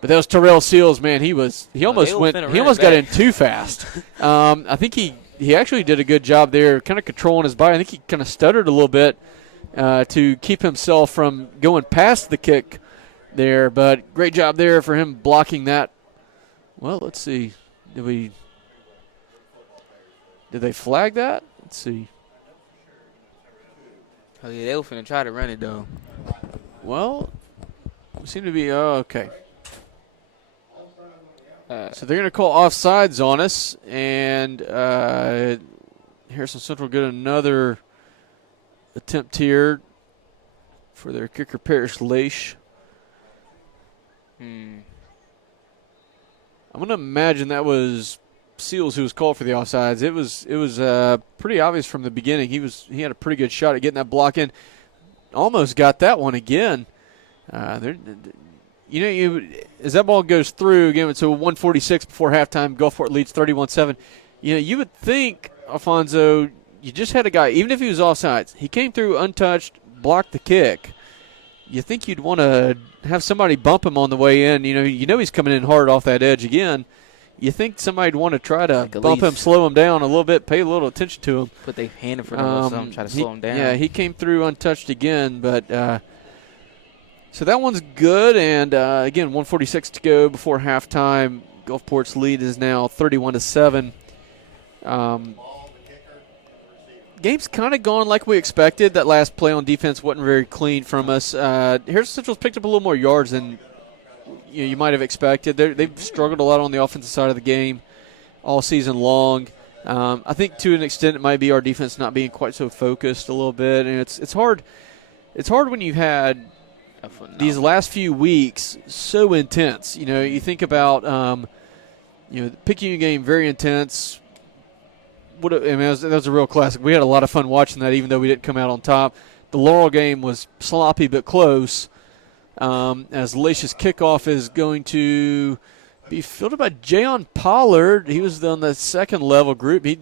But that was Terrell Seals, man. He almost got in too fast. I think he actually did a good job there, kind of controlling his body. I think he kind of stuttered a little bit to keep himself from going past the kick there. But great job there for him blocking that. Well, let's see. Did they flag that? Let's see. Oh, yeah, they were finna try to run it, though. Well, we seem to be, okay. So they're going to call offsides on us, and Harrison Central get another attempt here for their kicker, Parrish Leish. I'm going to imagine that was Seals who was called for the offsides. It was pretty obvious from the beginning. He had a pretty good shot at getting that block in. Almost got that one again. As that ball goes through, again, it's a 1:46 before halftime. Gulfport leads 31-7. You would think, Alfonso, you just had a guy, even if he was offsides, he came through untouched, blocked the kick. You think you'd want to have somebody bump him on the way in. You know he's coming in hard off that edge again. You think somebody'd want to try to bump him, slow him down a little bit, pay a little attention to him. Put their hand in front of him or something, try to slow him down. Yeah, he came through untouched again, but so that one's good. And again, 1:46 to go before halftime. Gulfport's lead is now 31-7. Game's kind of gone like we expected. That last play on defense wasn't very clean from us. Harrison Central's picked up a little more yards than you might have expected. They've struggled a lot on the offensive side of the game all season long. I think to an extent it might be our defense not being quite so focused a little bit, and it's hard. It's hard when you've had these last few weeks so intense. You think about the Picayune game, very intense. That was a real classic. We had a lot of fun watching that, even though we didn't come out on top. The Laurel game was sloppy but close. As Laish's kickoff is going to be fielded by Jayon Pollard. He was on the second level group. He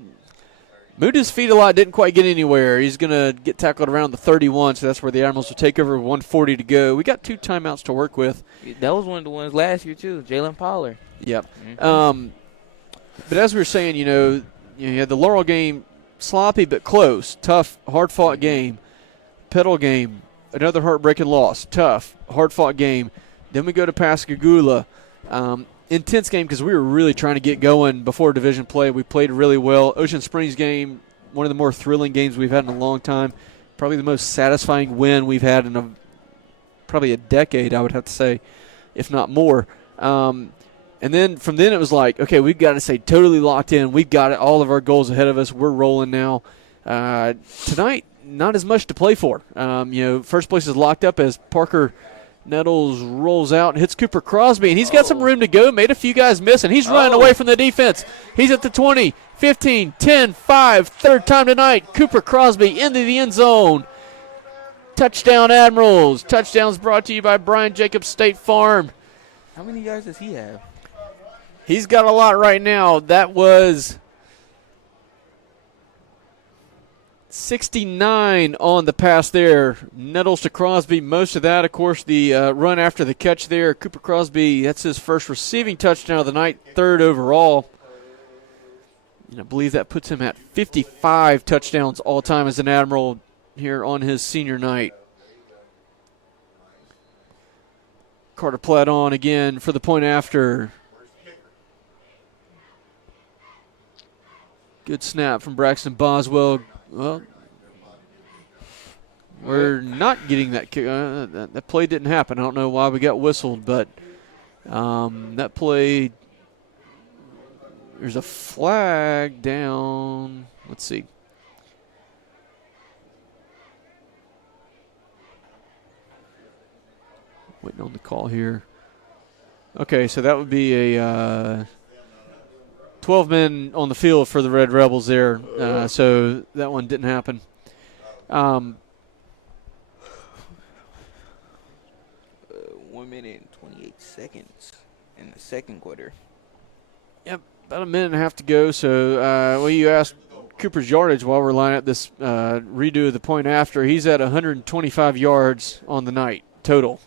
moved his feet a lot, didn't quite get anywhere. He's going to get tackled around the 31, so that's where the Admirals will take over with 1:40 to go. We got 2 timeouts to work with. That was one of the ones last year, too, Jalen Pollard. Yep. But as we were saying, you had the Laurel game, sloppy but close, tough, hard-fought game. Petal game, another heartbreaking loss, tough, hard-fought game. Then we go to Pascagoula. Intense game because we were really trying to get going before division play. We played really well. Ocean Springs game, one of the more thrilling games we've had in a long time. Probably the most satisfying win we've had in probably a decade, I would have to say, if not more. And then from then it was like, okay, we've got to stay totally locked in. We've got it, all of our goals ahead of us. We're rolling now. Tonight, not as much to play for. First place is locked up as Parker Nettles rolls out and hits Cooper Crosby, and he's got some room to go. Made a few guys miss, and he's running away from the defense. He's at the 20, 15, 10, 5. Third time tonight. Cooper Crosby into the end zone. Touchdown, Admirals. Touchdowns brought to you by Brian Jacobs State Farm. How many yards does he have? He's got a lot right now. That was 69 on the pass there. Nettles to Crosby, most of that. Of course, the run after the catch there. Cooper Crosby, that's his first receiving touchdown of the night, third overall. And I believe that puts him at 55 touchdowns all time as an Admiral here on his senior night. Carter Platt on again for the point after. Good snap from Braxton Boswell. Well, we're not getting that kick. That play didn't happen. I don't know why we got whistled, but that play, there's a flag down. Let's see. Waiting on the call here. Okay, so that would be a 12 men on the field for the Red Rebels there. So that one didn't happen. 1 minute and 28 seconds in the second quarter. Yep, about a minute and a half to go. So, you asked Cooper's yardage while we're lining up this redo of the point after. He's at 125 yards on the night total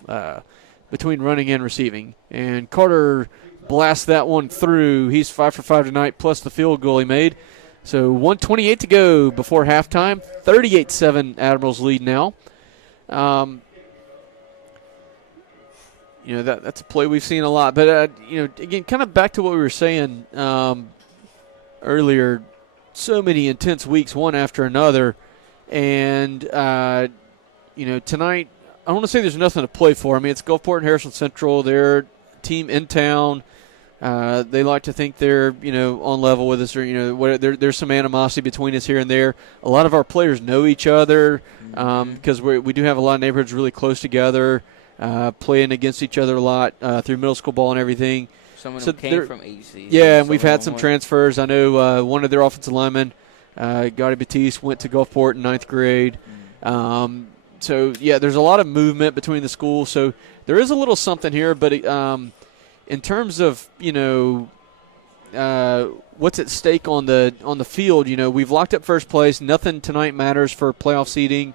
between running and receiving. And Carter blasts that one through. He's 5 for 5 tonight, plus the field goal he made. So 1:28 to go before halftime. 38-7 Admirals lead now. That's a play we've seen a lot. But, again, kind of back to what we were saying earlier, so many intense weeks, one after another. And, tonight, I want to say there's nothing to play for. I mean, it's Gulfport and Harrison Central. They're team in town. They like to think they're, on level with us, or, there's some animosity between us here and there. A lot of our players know each other because we do have a lot of neighborhoods really close together, playing against each other a lot through middle school ball and everything. Some of them came from AC. Yeah, and we've had some transfers. I know one of their offensive linemen, Gotti Batiste, went to Gulfport in 9th grade. There's a lot of movement between the schools. So there is a little something here, but in terms of, what's at stake on the field, we've locked up first place. Nothing tonight matters for playoff seeding.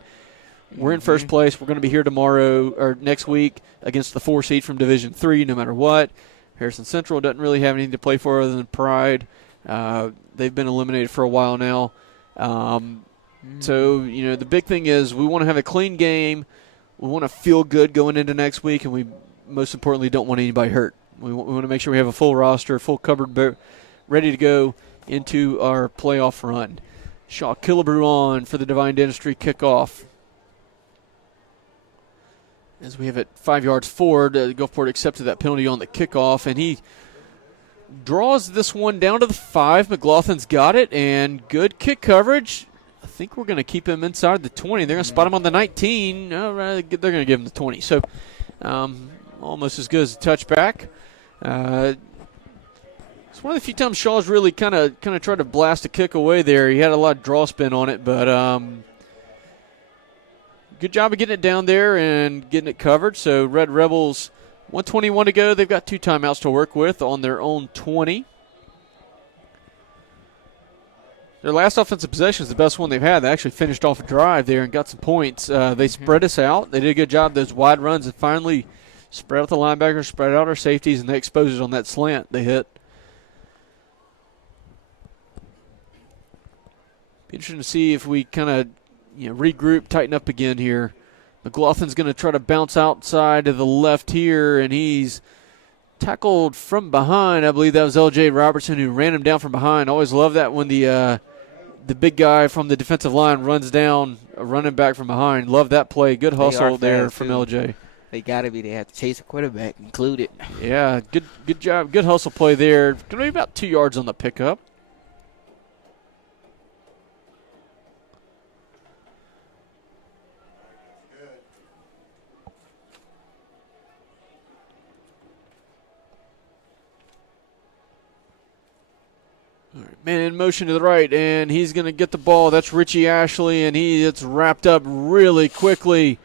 We're in first place. We're going to be here tomorrow or next week against the 4 seed from Division III, no matter what. Harrison Central doesn't really have anything to play for other than pride. They've been eliminated for a while now. So, the big thing is we want to have a clean game. We want to feel good going into next week, and we most importantly don't want anybody hurt. We want to make sure we have a full roster, full cupboard ready to go into our playoff run. Shaw Killebrew on for the Divine Dentistry kickoff. As we have it 5 yards forward, Gulfport accepted that penalty on the kickoff, and he draws this one down to the 5. McLaughlin's got it, and good kick coverage. I think we're going to keep him inside the 20. They're going to spot him on the 19. They're going to give him the 20. So almost as good as a touchback. It's one of the few times Shaw's really kind of tried to blast a kick away there. He had a lot of draw spin on it, but good job of getting it down there and getting it covered. So Red Rebels, 1:21 to go. They've got 2 timeouts to work with on their own 20. Their last offensive possession is the best one they've had. They actually finished off a drive there and got some points. They spread us out. They did a good job. Those wide runs and finally spread out the linebackers, spread out our safeties, and they exposed us on that slant they hit. Be interesting to see if we kind of regroup, tighten up again here. McLaughlin's going to try to bounce outside to the left here, and he's tackled from behind. I believe that was L.J. Robertson who ran him down from behind. Always love that when the big guy from the defensive line runs down a running back from behind. Love that play. Good hustle there from L.J. They got to be. They have to chase the quarterback included. Yeah, good job. Good hustle play there. Going to be about 2 yards on the pickup. All right, man in motion to the right, and he's going to get the ball. That's Richie Ashley, and it's wrapped up really quickly.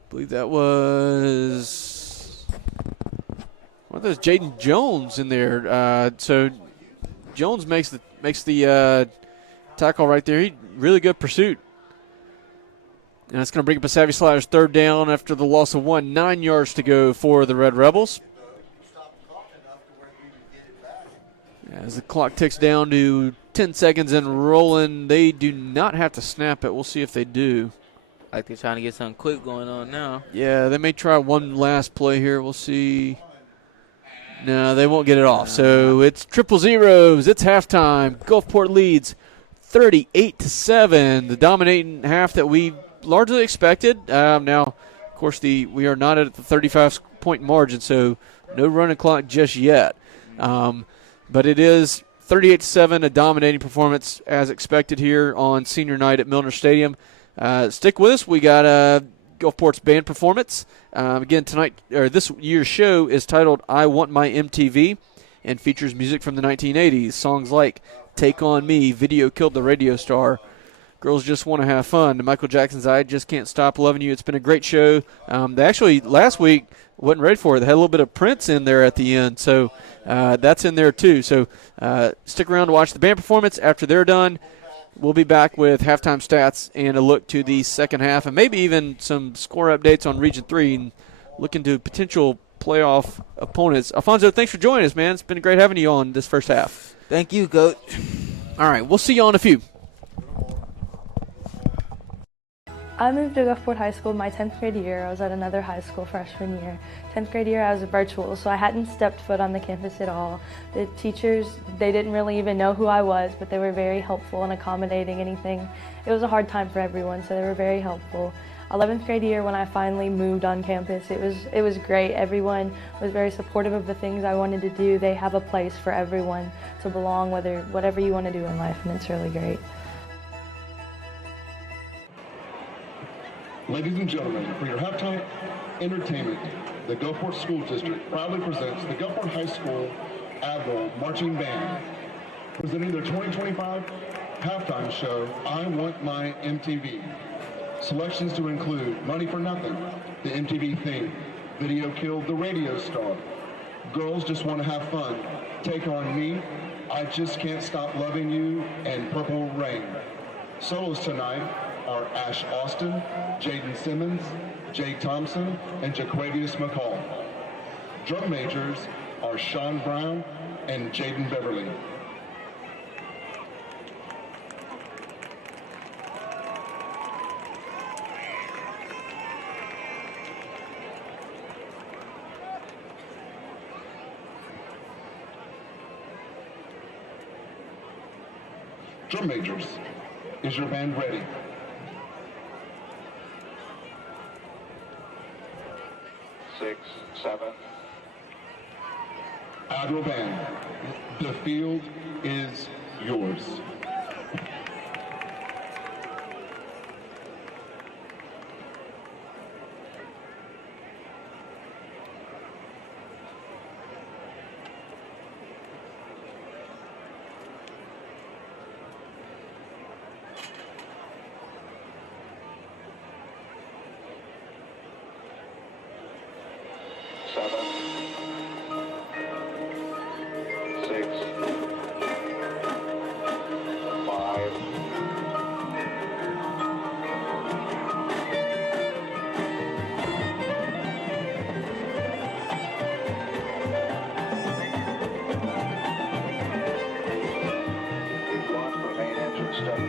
I believe that was one of those Jaden Jones in there. So Jones makes the tackle right there. He really good pursuit. And it's going to bring up a Savvy Sliders 3rd down after the loss of 1. 9 yards to go for the Red Rebels. As the clock ticks down to 10 seconds and rolling, they do not have to snap it. We'll see if they do. Like they're trying to get something quick going on now. Yeah, they may try one last play here. We'll see. No, they won't get it off. So it's 0-0. It's halftime. Gulfport leads 38-7. The dominating half that we largely expected. Now, of course, we are not at the 35-point margin, so no running clock just yet. But it is 38-7, a dominating performance as expected here on senior night at Milner Stadium. Stick with us. We got Gulfport's band performance. Again, this year's show is titled I Want My MTV and features music from the 1980s. Songs like Take On Me, Video Killed the Radio Star, Girls Just Want to Have Fun, Michael Jackson's I Just Can't Stop Loving You. It's been a great show. They actually, last week, wasn't ready for it. They had a little bit of Prince in there at the end, so that's in there too. So stick around to watch the band performance. After they're done, we'll be back with halftime stats and a look to the second half and maybe even some score updates on Region 3 and look into potential playoff opponents. Alfonso, thanks for joining us, man. It's been great having you on this first half. Thank you, Coach. All right, we'll see you on a few. I moved to Gulfport High School my 10th grade year. I was at another high school freshman year. 10th grade year I was virtual, so I hadn't stepped foot on the campus at all. The teachers, they didn't really even know who I was, but they were very helpful and accommodating anything. It was a hard time for everyone, so they were very helpful. 11th grade year when I finally moved on campus, it was great. Everyone was very supportive of the things I wanted to do. They have a place for everyone to belong, whatever you want to do in life, and it's really great. Ladies and gentlemen, for your halftime entertainment, the Gulfport School District proudly presents the Gulfport High School Admiral Marching Band, presenting their 2025 halftime show, I Want My MTV. Selections to include Money for Nothing, the MTV theme, Video Killed the Radio Star, Girls Just Want to Have Fun, Take On Me, I Just Can't Stop Loving You, and Purple Rain. Solos tonight are Ash Austin, Jaden Simmons, Jay Thompson, and Jaquavius McCall. Drum majors are Sean Brown and Jaden Beverly. Drum majors, is your band ready? Six, seven. Admiral Band, the field is yours. Seven, six, five, we've lost the main engine study.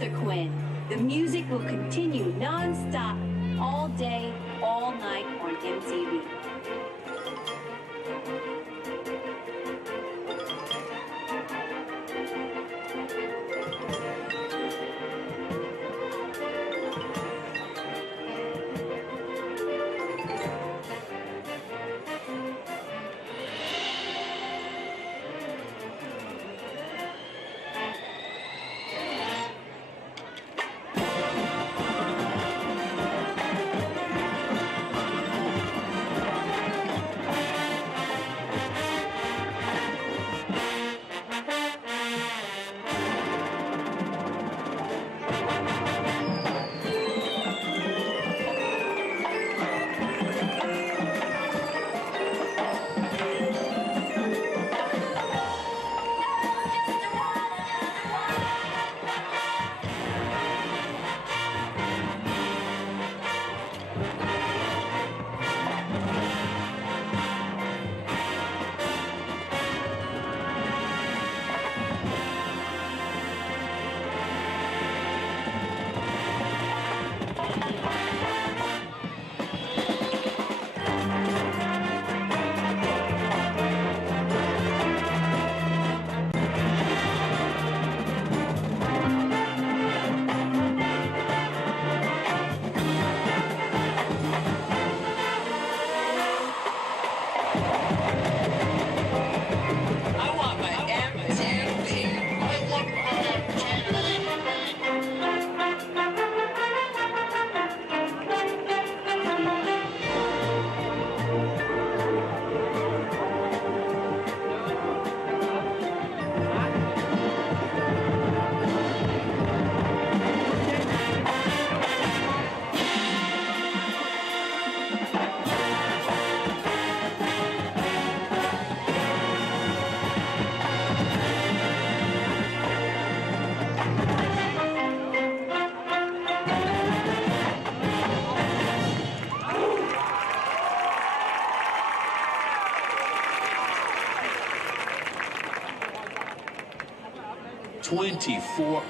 Arthur Quinn. The music will continue non-stop, all day, all night on MTV.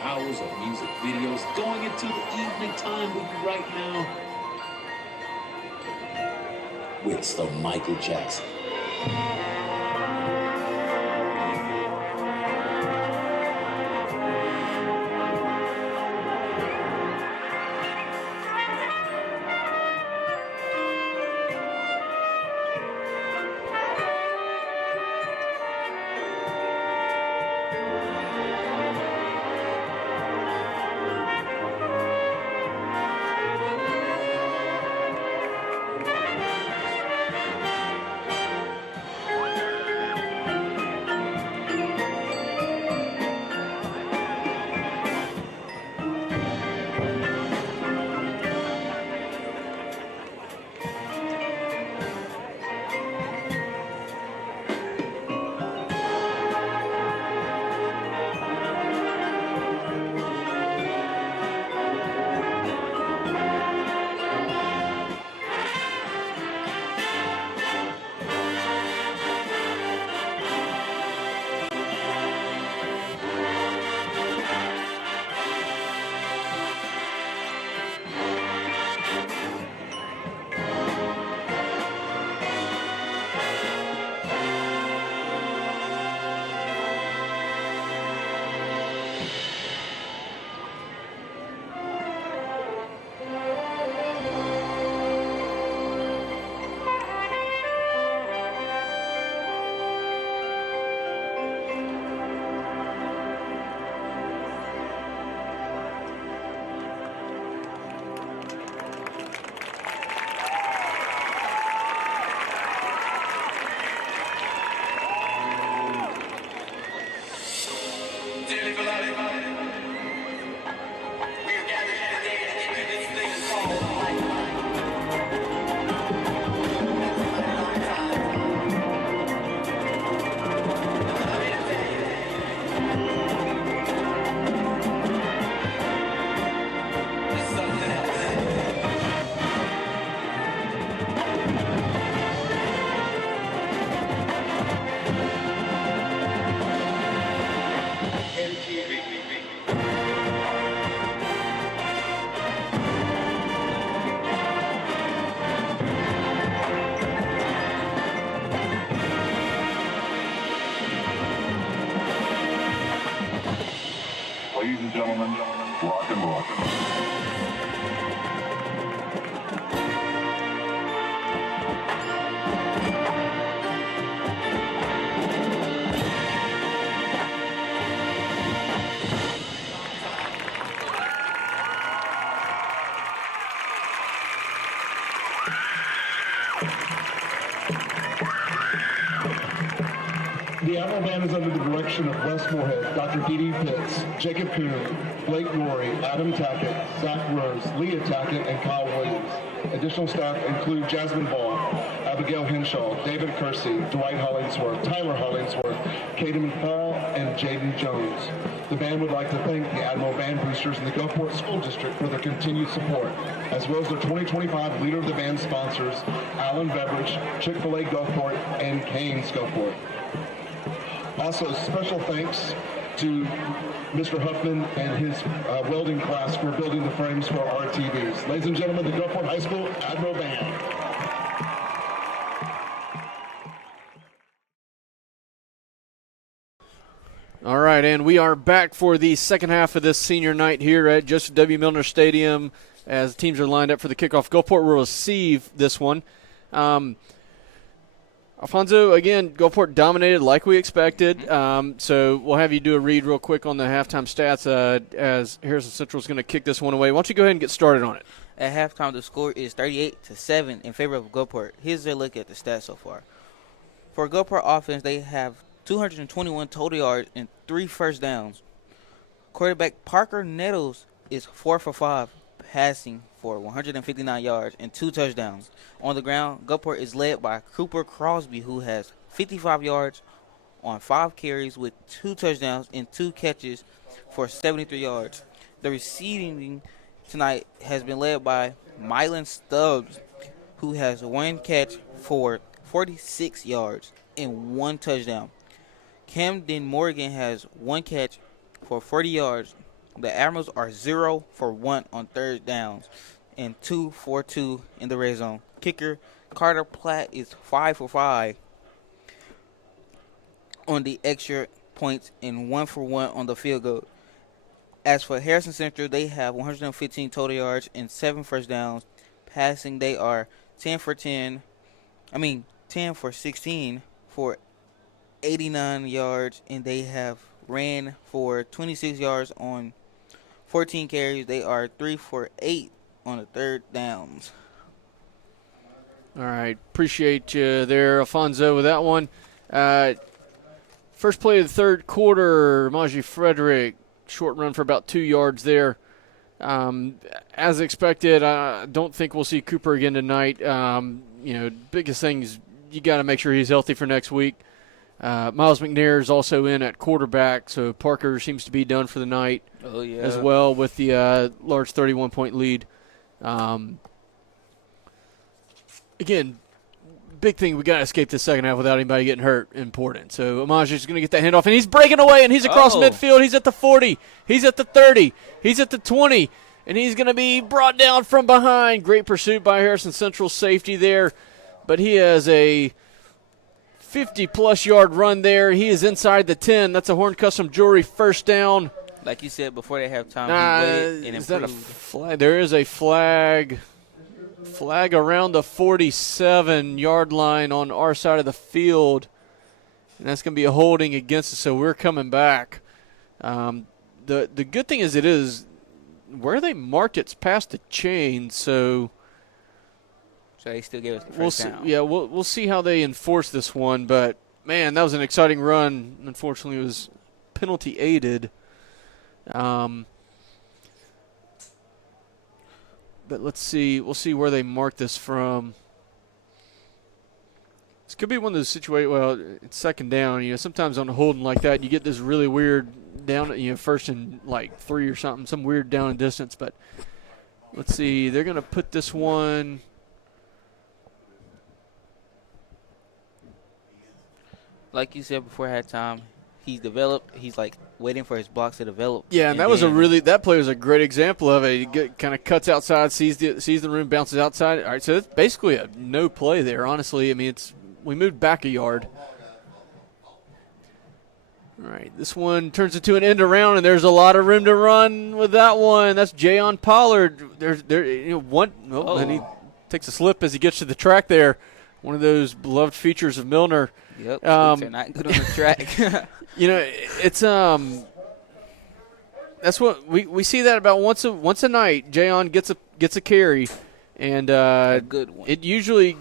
Hours of music videos going into the evening time with you right now. It's the Michael Jackson. The Admiral Band is under the direction of Wes Moorhead, Dr. Dee Dee Pitts, Jacob Kuhn, Blake Rory, Adam Tackett, Zach Rose, Leah Tackett, and Kyle Williams. Additional staff include Jasmine Ball, Abigail Henshaw, David Kersey, Dwight Hollingsworth, Tyler Hollingsworth, Katie McFall, and Jaden Jones. The band would like to thank the Admiral Band Boosters in the Gulfport School District for their continued support, as well as their 2025 Leader of the Band sponsors, Allen Beverage, Chick-fil-A Gulfport, and Cane's Gulfport. Also, special thanks to Mr. Huffman and his welding class for building the frames for our TVs. Ladies and gentlemen, the Gulfport High School Admiral Band. All right, and we are back for the second half of this senior night here at Joseph W. Milner Stadium as teams are lined up for the kickoff. Gulfport will receive this one. Alfonso, again, Gulfport dominated like we expected. So we'll have you do a read real quick on the halftime stats as Harrison Central is going to kick this one away. Why don't you go ahead and get started on it? At halftime, the score is 38-7 in favor of Gulfport. Here's a look at the stats so far. For Gulfport offense, they have 221 total yards and 3 first downs. Quarterback Parker Nettles is 4 for 5, passing for 159 yards and 2 touchdowns. On the ground, Gulfport is led by Cooper Crosby, who has 55 yards on 5 carries with 2 touchdowns and 2 catches for 73 yards. The receiving tonight has been led by Mylan Stubbs, who has 1 catch for 46 yards and 1 touchdown. Camden Morgan has 1 catch for 40 yards. The Admirals are 0 for 1 on third downs and 2 for 2 in the red zone. Kicker Carter Platt is 5 for 5 on the extra points and 1 for 1 on the field goal. As for Harrison Central, they have 115 total yards and 7 first downs. Passing, they are 10 for 16 for 89 yards, and they have ran for 26 yards on 14 carries. They are 3 for 8 on the third downs. All right. Appreciate you there, Alfonso, with that one. First play of the third quarter, Maji Frederick, short run for about 2 yards there. As expected, I don't think we'll see Cooper again tonight. Biggest thing is you got to make sure he's healthy for next week. Miles McNair is also in at quarterback, so Parker seems to be done for the night as well with the large 31-point lead. Again, big thing, we got to escape this second half without anybody getting hurt. Important. So Amaji is going to get that handoff, and he's breaking away, and he's across midfield. He's at the 40. He's at the 30. He's at the 20, and he's going to be brought down from behind. Great pursuit by Harrison Central safety there, but he has a 50-plus yard run there. He is inside the 10. That's a Horn Custom Jewelry first down. Like you said, before they have time, he waited and is that a improved. flag? There is a flag. Flag around the 47-yard line on our side of the field. And that's going to be a holding against us, so we're coming back. The good thing is where they marked it's past the chain, so they still gave us the first down. Yeah, we'll see how they enforce this one. But, man, that was an exciting run. Unfortunately, it was penalty aided. But let's see. We'll see where they mark this from. This could be one of those situations. Well, it's second down. Sometimes on a holding like that, you get this really weird down. First and like 3 or something, some weird down and distance. But let's see. They're going to put this one. Like you said before halftime, he's developed. He's like waiting for his blocks to develop. Yeah, and that play was a great example of it. He kind of cuts outside, sees the room, bounces outside. All right, so it's basically a no play there. Honestly, I mean, we moved back a yard. All right, this one turns into an end around, and there's a lot of room to run with that one. That's Jayon Pollard. And he takes a slip as he gets to the track there. One of those beloved features of Milner. Yep, they're not good on the track. It's that's what we see that about once a night. Jayon gets a carry, and a good one. It usually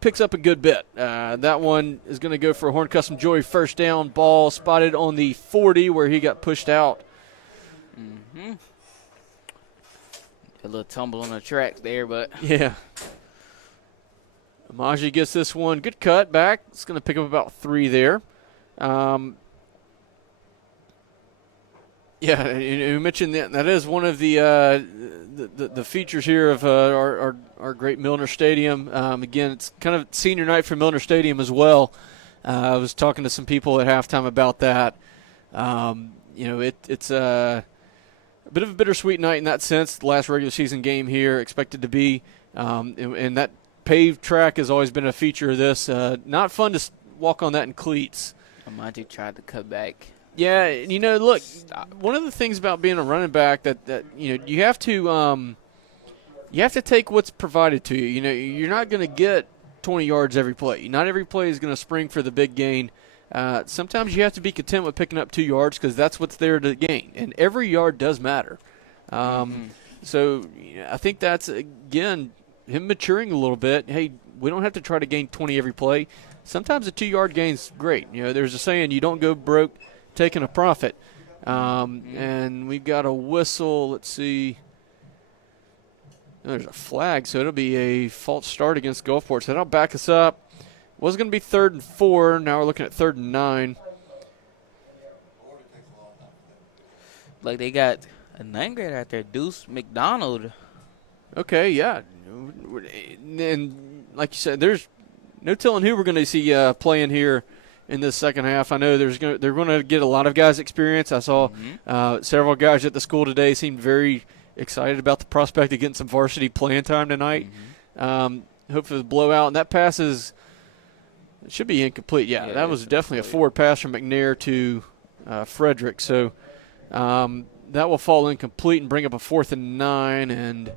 picks up a good bit. That one is going to go for a Horn Custom Joy first down. Ball spotted on the 40 where he got pushed out. Mm-hmm. A little tumble on the tracks there, but. Yeah. Amaji gets this one. Good cut back. It's going to pick up about 3 there. Yeah, you mentioned that is one of the features here of our great Milner Stadium. Again, it's kind of senior night for Milner Stadium as well. I was talking to some people at halftime about that. It's a bit of a bittersweet night in that sense. The last regular season game here expected to be, and that paved track has always been a feature of this. Not fun to walk on that in cleats. Monty tried to cut back. Yeah, look, one of the things about being a running back that you have to take what's provided to you. You're not going to get 20 yards every play. Not every play is going to spring for the big gain. Sometimes you have to be content with picking up 2 yards because that's what's there to gain, and every yard does matter. So I think that's, again, him maturing a little bit. Hey, we don't have to try to gain 20 every play. Sometimes a 2-yard gain's great. There's a saying, you don't go broke taking a profit. And we've got a whistle. Let's see. There's a flag, so it'll be a false start against Gulfport. So that'll back us up. Was going to be 3rd and 4. Now we're looking at 3rd and 9. Like they got a 9th grader out there, Deuce McDonald. Okay, yeah. And like you said, there's no telling who we're going to see playing here in this second half. I know they're going to get a lot of guys experience. I saw several guys at the school today seemed very excited about the prospect of getting some varsity playing time tonight. Hopefully the blowout. And that pass it should be incomplete. Yeah, that was definitely a forward pass from McNair to Frederick. So that will fall incomplete and bring up a 4th and 9. And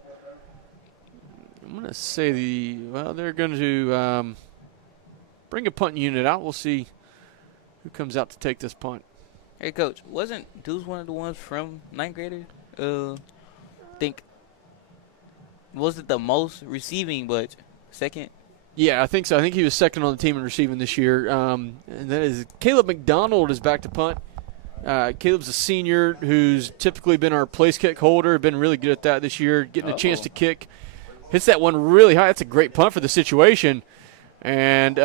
I'm going to say they're going to bring a punt unit out. We'll see who comes out to take this punt. Hey, Coach, wasn't Deuce one of the ones from 9th grader? I think, wasn't the most receiving, but second? Yeah, I think so. I think he was second on the team in receiving this year. And that is Caleb McDonald is back to punt. Caleb's a senior who's typically been our place kick holder, been really good at that this year, getting a chance to kick. Hits that one really high. That's a great punt for the situation. And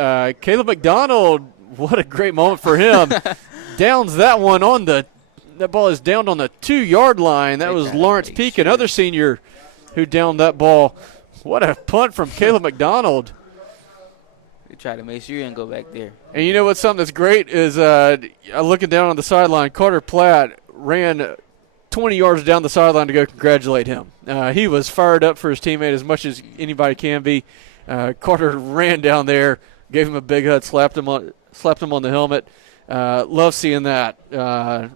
Caleb McDonald, what a great moment for him. Downs that one that ball is downed on the 2-yard line. That was Lawrence Peak, another senior who downed that ball. What a punt from Caleb McDonald. You try to make sure you didn't go back there. And you know what's something that's great is looking down on the sideline, Carter Platt ran 20 yards down the sideline to go congratulate him. He was fired up for his teammate as much as anybody can be. Carter ran down there, gave him a big hug, slapped him on the helmet. Love seeing that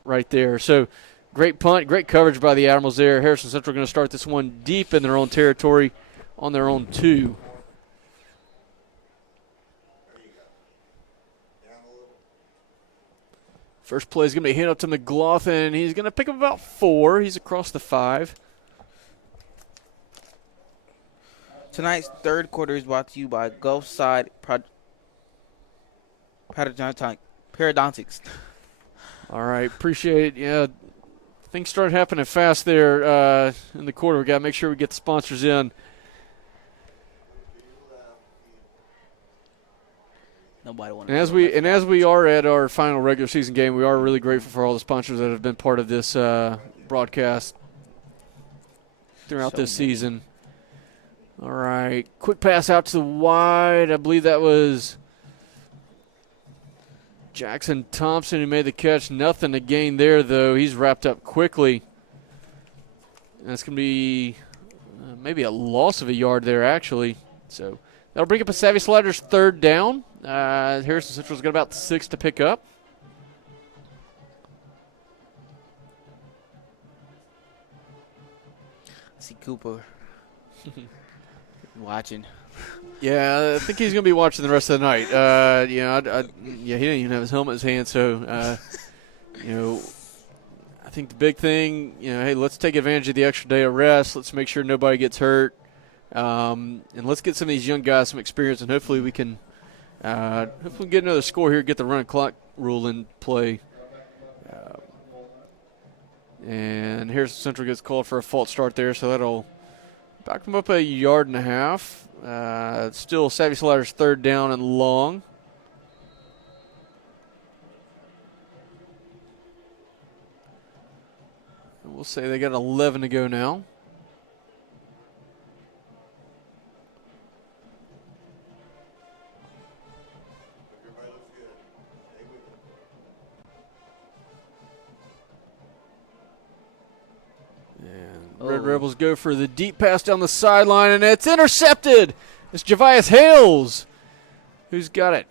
right there. So great punt, great coverage by the Admirals there. Harrison Central going to start this one deep in their own territory on their own 2. First play is going to be handed up to McLaughlin. He's going to pick up about 4. He's across the 5. Tonight's third quarter is brought to you by Gulfside Parodontics. All right, appreciate it. Yeah, things started happening fast there in the quarter. We got to make sure we get the sponsors in. Nobody wanted. And as we are at our final regular season game, we are really grateful for all the sponsors that have been part of this broadcast throughout this season. All right, quick pass out to the wide. I believe that was Jackson Thompson who made the catch. Nothing to gain there, though. He's wrapped up quickly. And that's going to be maybe a loss of a yard there, actually. So that'll bring up a Savvy Sliders 3rd down. Harrison Central's got about 6 to pick up. See Cooper watching. Yeah, I think he's going to be watching the rest of the night. He didn't even have his helmet in his hand, so, I think the big thing, hey, let's take advantage of the extra day of rest. Let's make sure nobody gets hurt. And let's get some of these young guys some experience, and hopefully we can get another score here, get the run clock rule in play. And here's Central gets called for a false start there, so that'll back them up a yard and a half. Still Savvy Sliders 3rd down and long. And we'll say they got 11 to go now. Red Rebels go for the deep pass down the sideline, and it's intercepted. It's Javius Hales who's got it.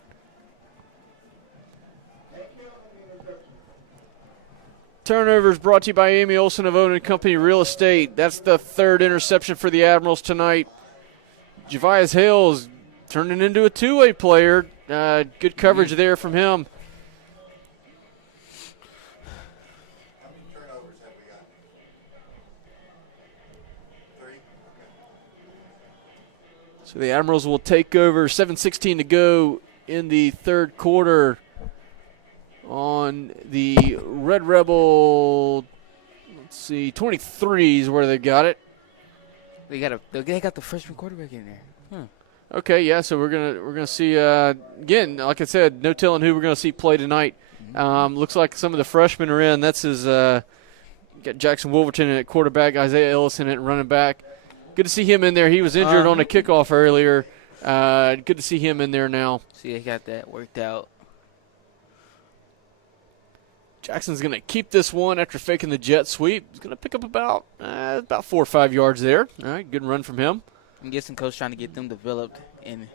Turnovers brought to you by Amy Olson of Owen & Company Real Estate. That's the 3rd interception for the Admirals tonight. Javius Hales turning into a two-way player. Good coverage there from him. So the Admirals will take over. 7:16 to go in the 3rd quarter on the Red Rebel. Let's see, 23 is where they got it. They got the freshman quarterback in there. Okay, yeah. So we're gonna see again. Like I said, no telling who we're gonna see play tonight. Looks like some of the freshmen are in. That's his. Got Jackson Wolverton at quarterback, Isaiah Ellison at running back. Good to see him in there. He was injured on a kickoff earlier. Good to see him in there now. See, they got that worked out. Jackson's going to keep this one after faking the jet sweep. He's going to pick up about 4 or 5 yards there. All right, good run from him. I'm guessing Coach trying to get them developed and